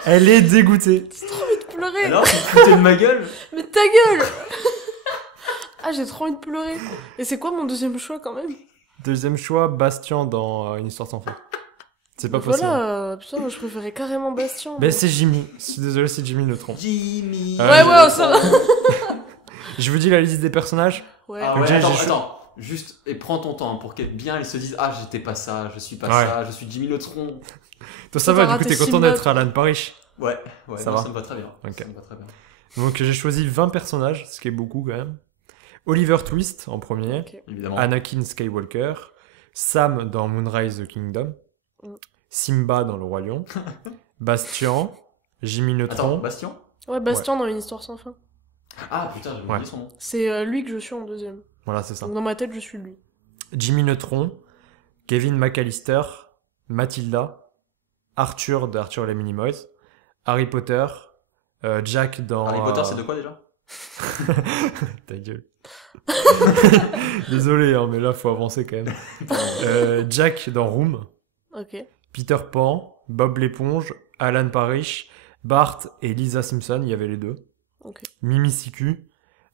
Elle est dégoûtée. J'ai trop envie de pleurer. Alors, tu te foutais de ma gueule. Mais ta gueule. Ah, j'ai trop envie de pleurer. Et c'est quoi mon deuxième choix quand même? Deuxième choix, Bastien dans Une histoire sans fin. C'est pas possible. Voilà, putain, moi je préférais carrément Bastien. Ben c'est Jimmy. Je suis désolé, c'est Jimmy Neutron. Jimmy. Ouais, ouais, ça va. Je vous dis la liste des personnages. Ouais. Ah Donc, ouais, j'ai- attends, j'ai- attends. Juste, et prends ton temps pour qu'elle bien ils se disent ah j'étais pas ça, je suis pas Ouais. ça, je suis Jimmy Neutron. Toi ça T'as va, du coup raté t'es content Simba, d'être toi. Alan Parrish. Ouais, ouais, Ça non, va. ça me va très bien. Ok. Ça me va très bien. Donc j'ai choisi 20 personnages, ce qui est beaucoup quand même. Oliver Twist en premier. Ok. Évidemment. Anakin Skywalker, Sam dans Moonrise the Kingdom, Mm. Simba dans Le Roi Lion, Bastien, Jimmy Attends, Neutron. Bastien. Ouais, Bastien dans Une histoire sans fin. Ah putain, j'ai oublié Ouais. son nom. C'est lui que je suis en deuxième. Voilà, c'est ça. Donc dans ma tête, je suis lui. Jimmy Neutron, Kevin McAllister, Mathilda, Arthur de Arthur et les Minimoys, Harry Potter, Jack dans... Harry Potter, c'est de quoi déjà? Ta gueule. Désolé, hein, mais là, faut avancer quand même. Jack dans Room, Ok. Peter Pan, Bob l'éponge, Alan Parrish, Bart et Lisa Simpson, il y avait les deux. Ok. Mimi Siku,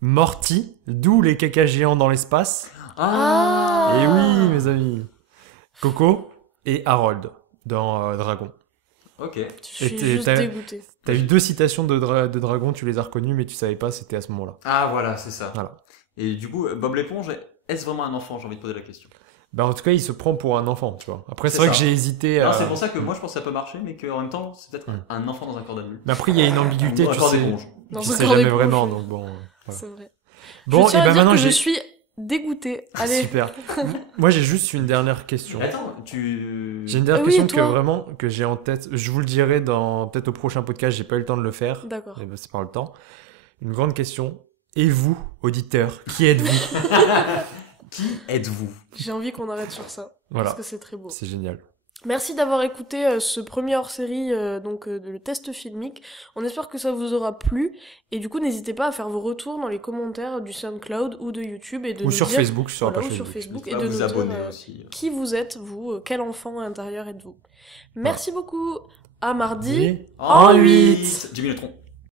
Morty, d'où les cacas géants dans l'espace. Ah. Et oui, mes amis. Coco et Harold dans Dragon. Ok. Je Et suis t'es- juste t'as- dégoûtée. T'as eu deux citations de Dragon, tu les as reconnues, mais tu savais pas, c'était à ce moment-là. Ah voilà, c'est ça. Voilà. Et du coup, Bob l'éponge, est-ce vraiment un enfant? J'ai envie de poser la question. Bah, en tout cas, il se prend pour un enfant, tu vois. Après, c'est C'est vrai ça. que j'ai hésité à... Non, c'est pour ça que moi je pense que ça peut marcher, mais qu'en même temps, c'est peut-être Hmm. un enfant dans un corps d'adulte. Mais après, il y a une ambiguïté, Dans un tu corps sais. d'éponge. Dans Tu un sais corps jamais d'éponge, vraiment, oui. donc bon. Voilà. C'est vrai. Bon, je tiens et à ben dire maintenant, que je j'ai... suis dégoûtée. Allez. Super. Moi, j'ai juste une dernière question. Mais attends, tu. J'ai une dernière Ah oui, question et toi que vraiment, que j'ai en tête. Je vous le dirai dans, peut-être au prochain podcast, j'ai pas eu le temps de le faire. D'accord. Eh ben, c'est par le temps. Une grande question. Et vous, auditeurs, qui êtes-vous? Qui êtes-vous? J'ai envie qu'on arrête sur ça. Voilà. Parce que c'est très beau. C'est génial. Merci d'avoir écouté ce premier hors-série de le test filmique. On espère que ça vous aura plu et du coup n'hésitez pas à faire vos retours dans les commentaires du SoundCloud ou de YouTube et de Ou nous sur dire, Facebook, sur la voilà, page ou sur Facebook. Facebook et N'hésitez de pas à nous vous dire abonner aussi. qui vous êtes vous, quel enfant intérieur êtes-vous. Merci beaucoup. À mardi. En En 8. 8 Jimmy Neutron.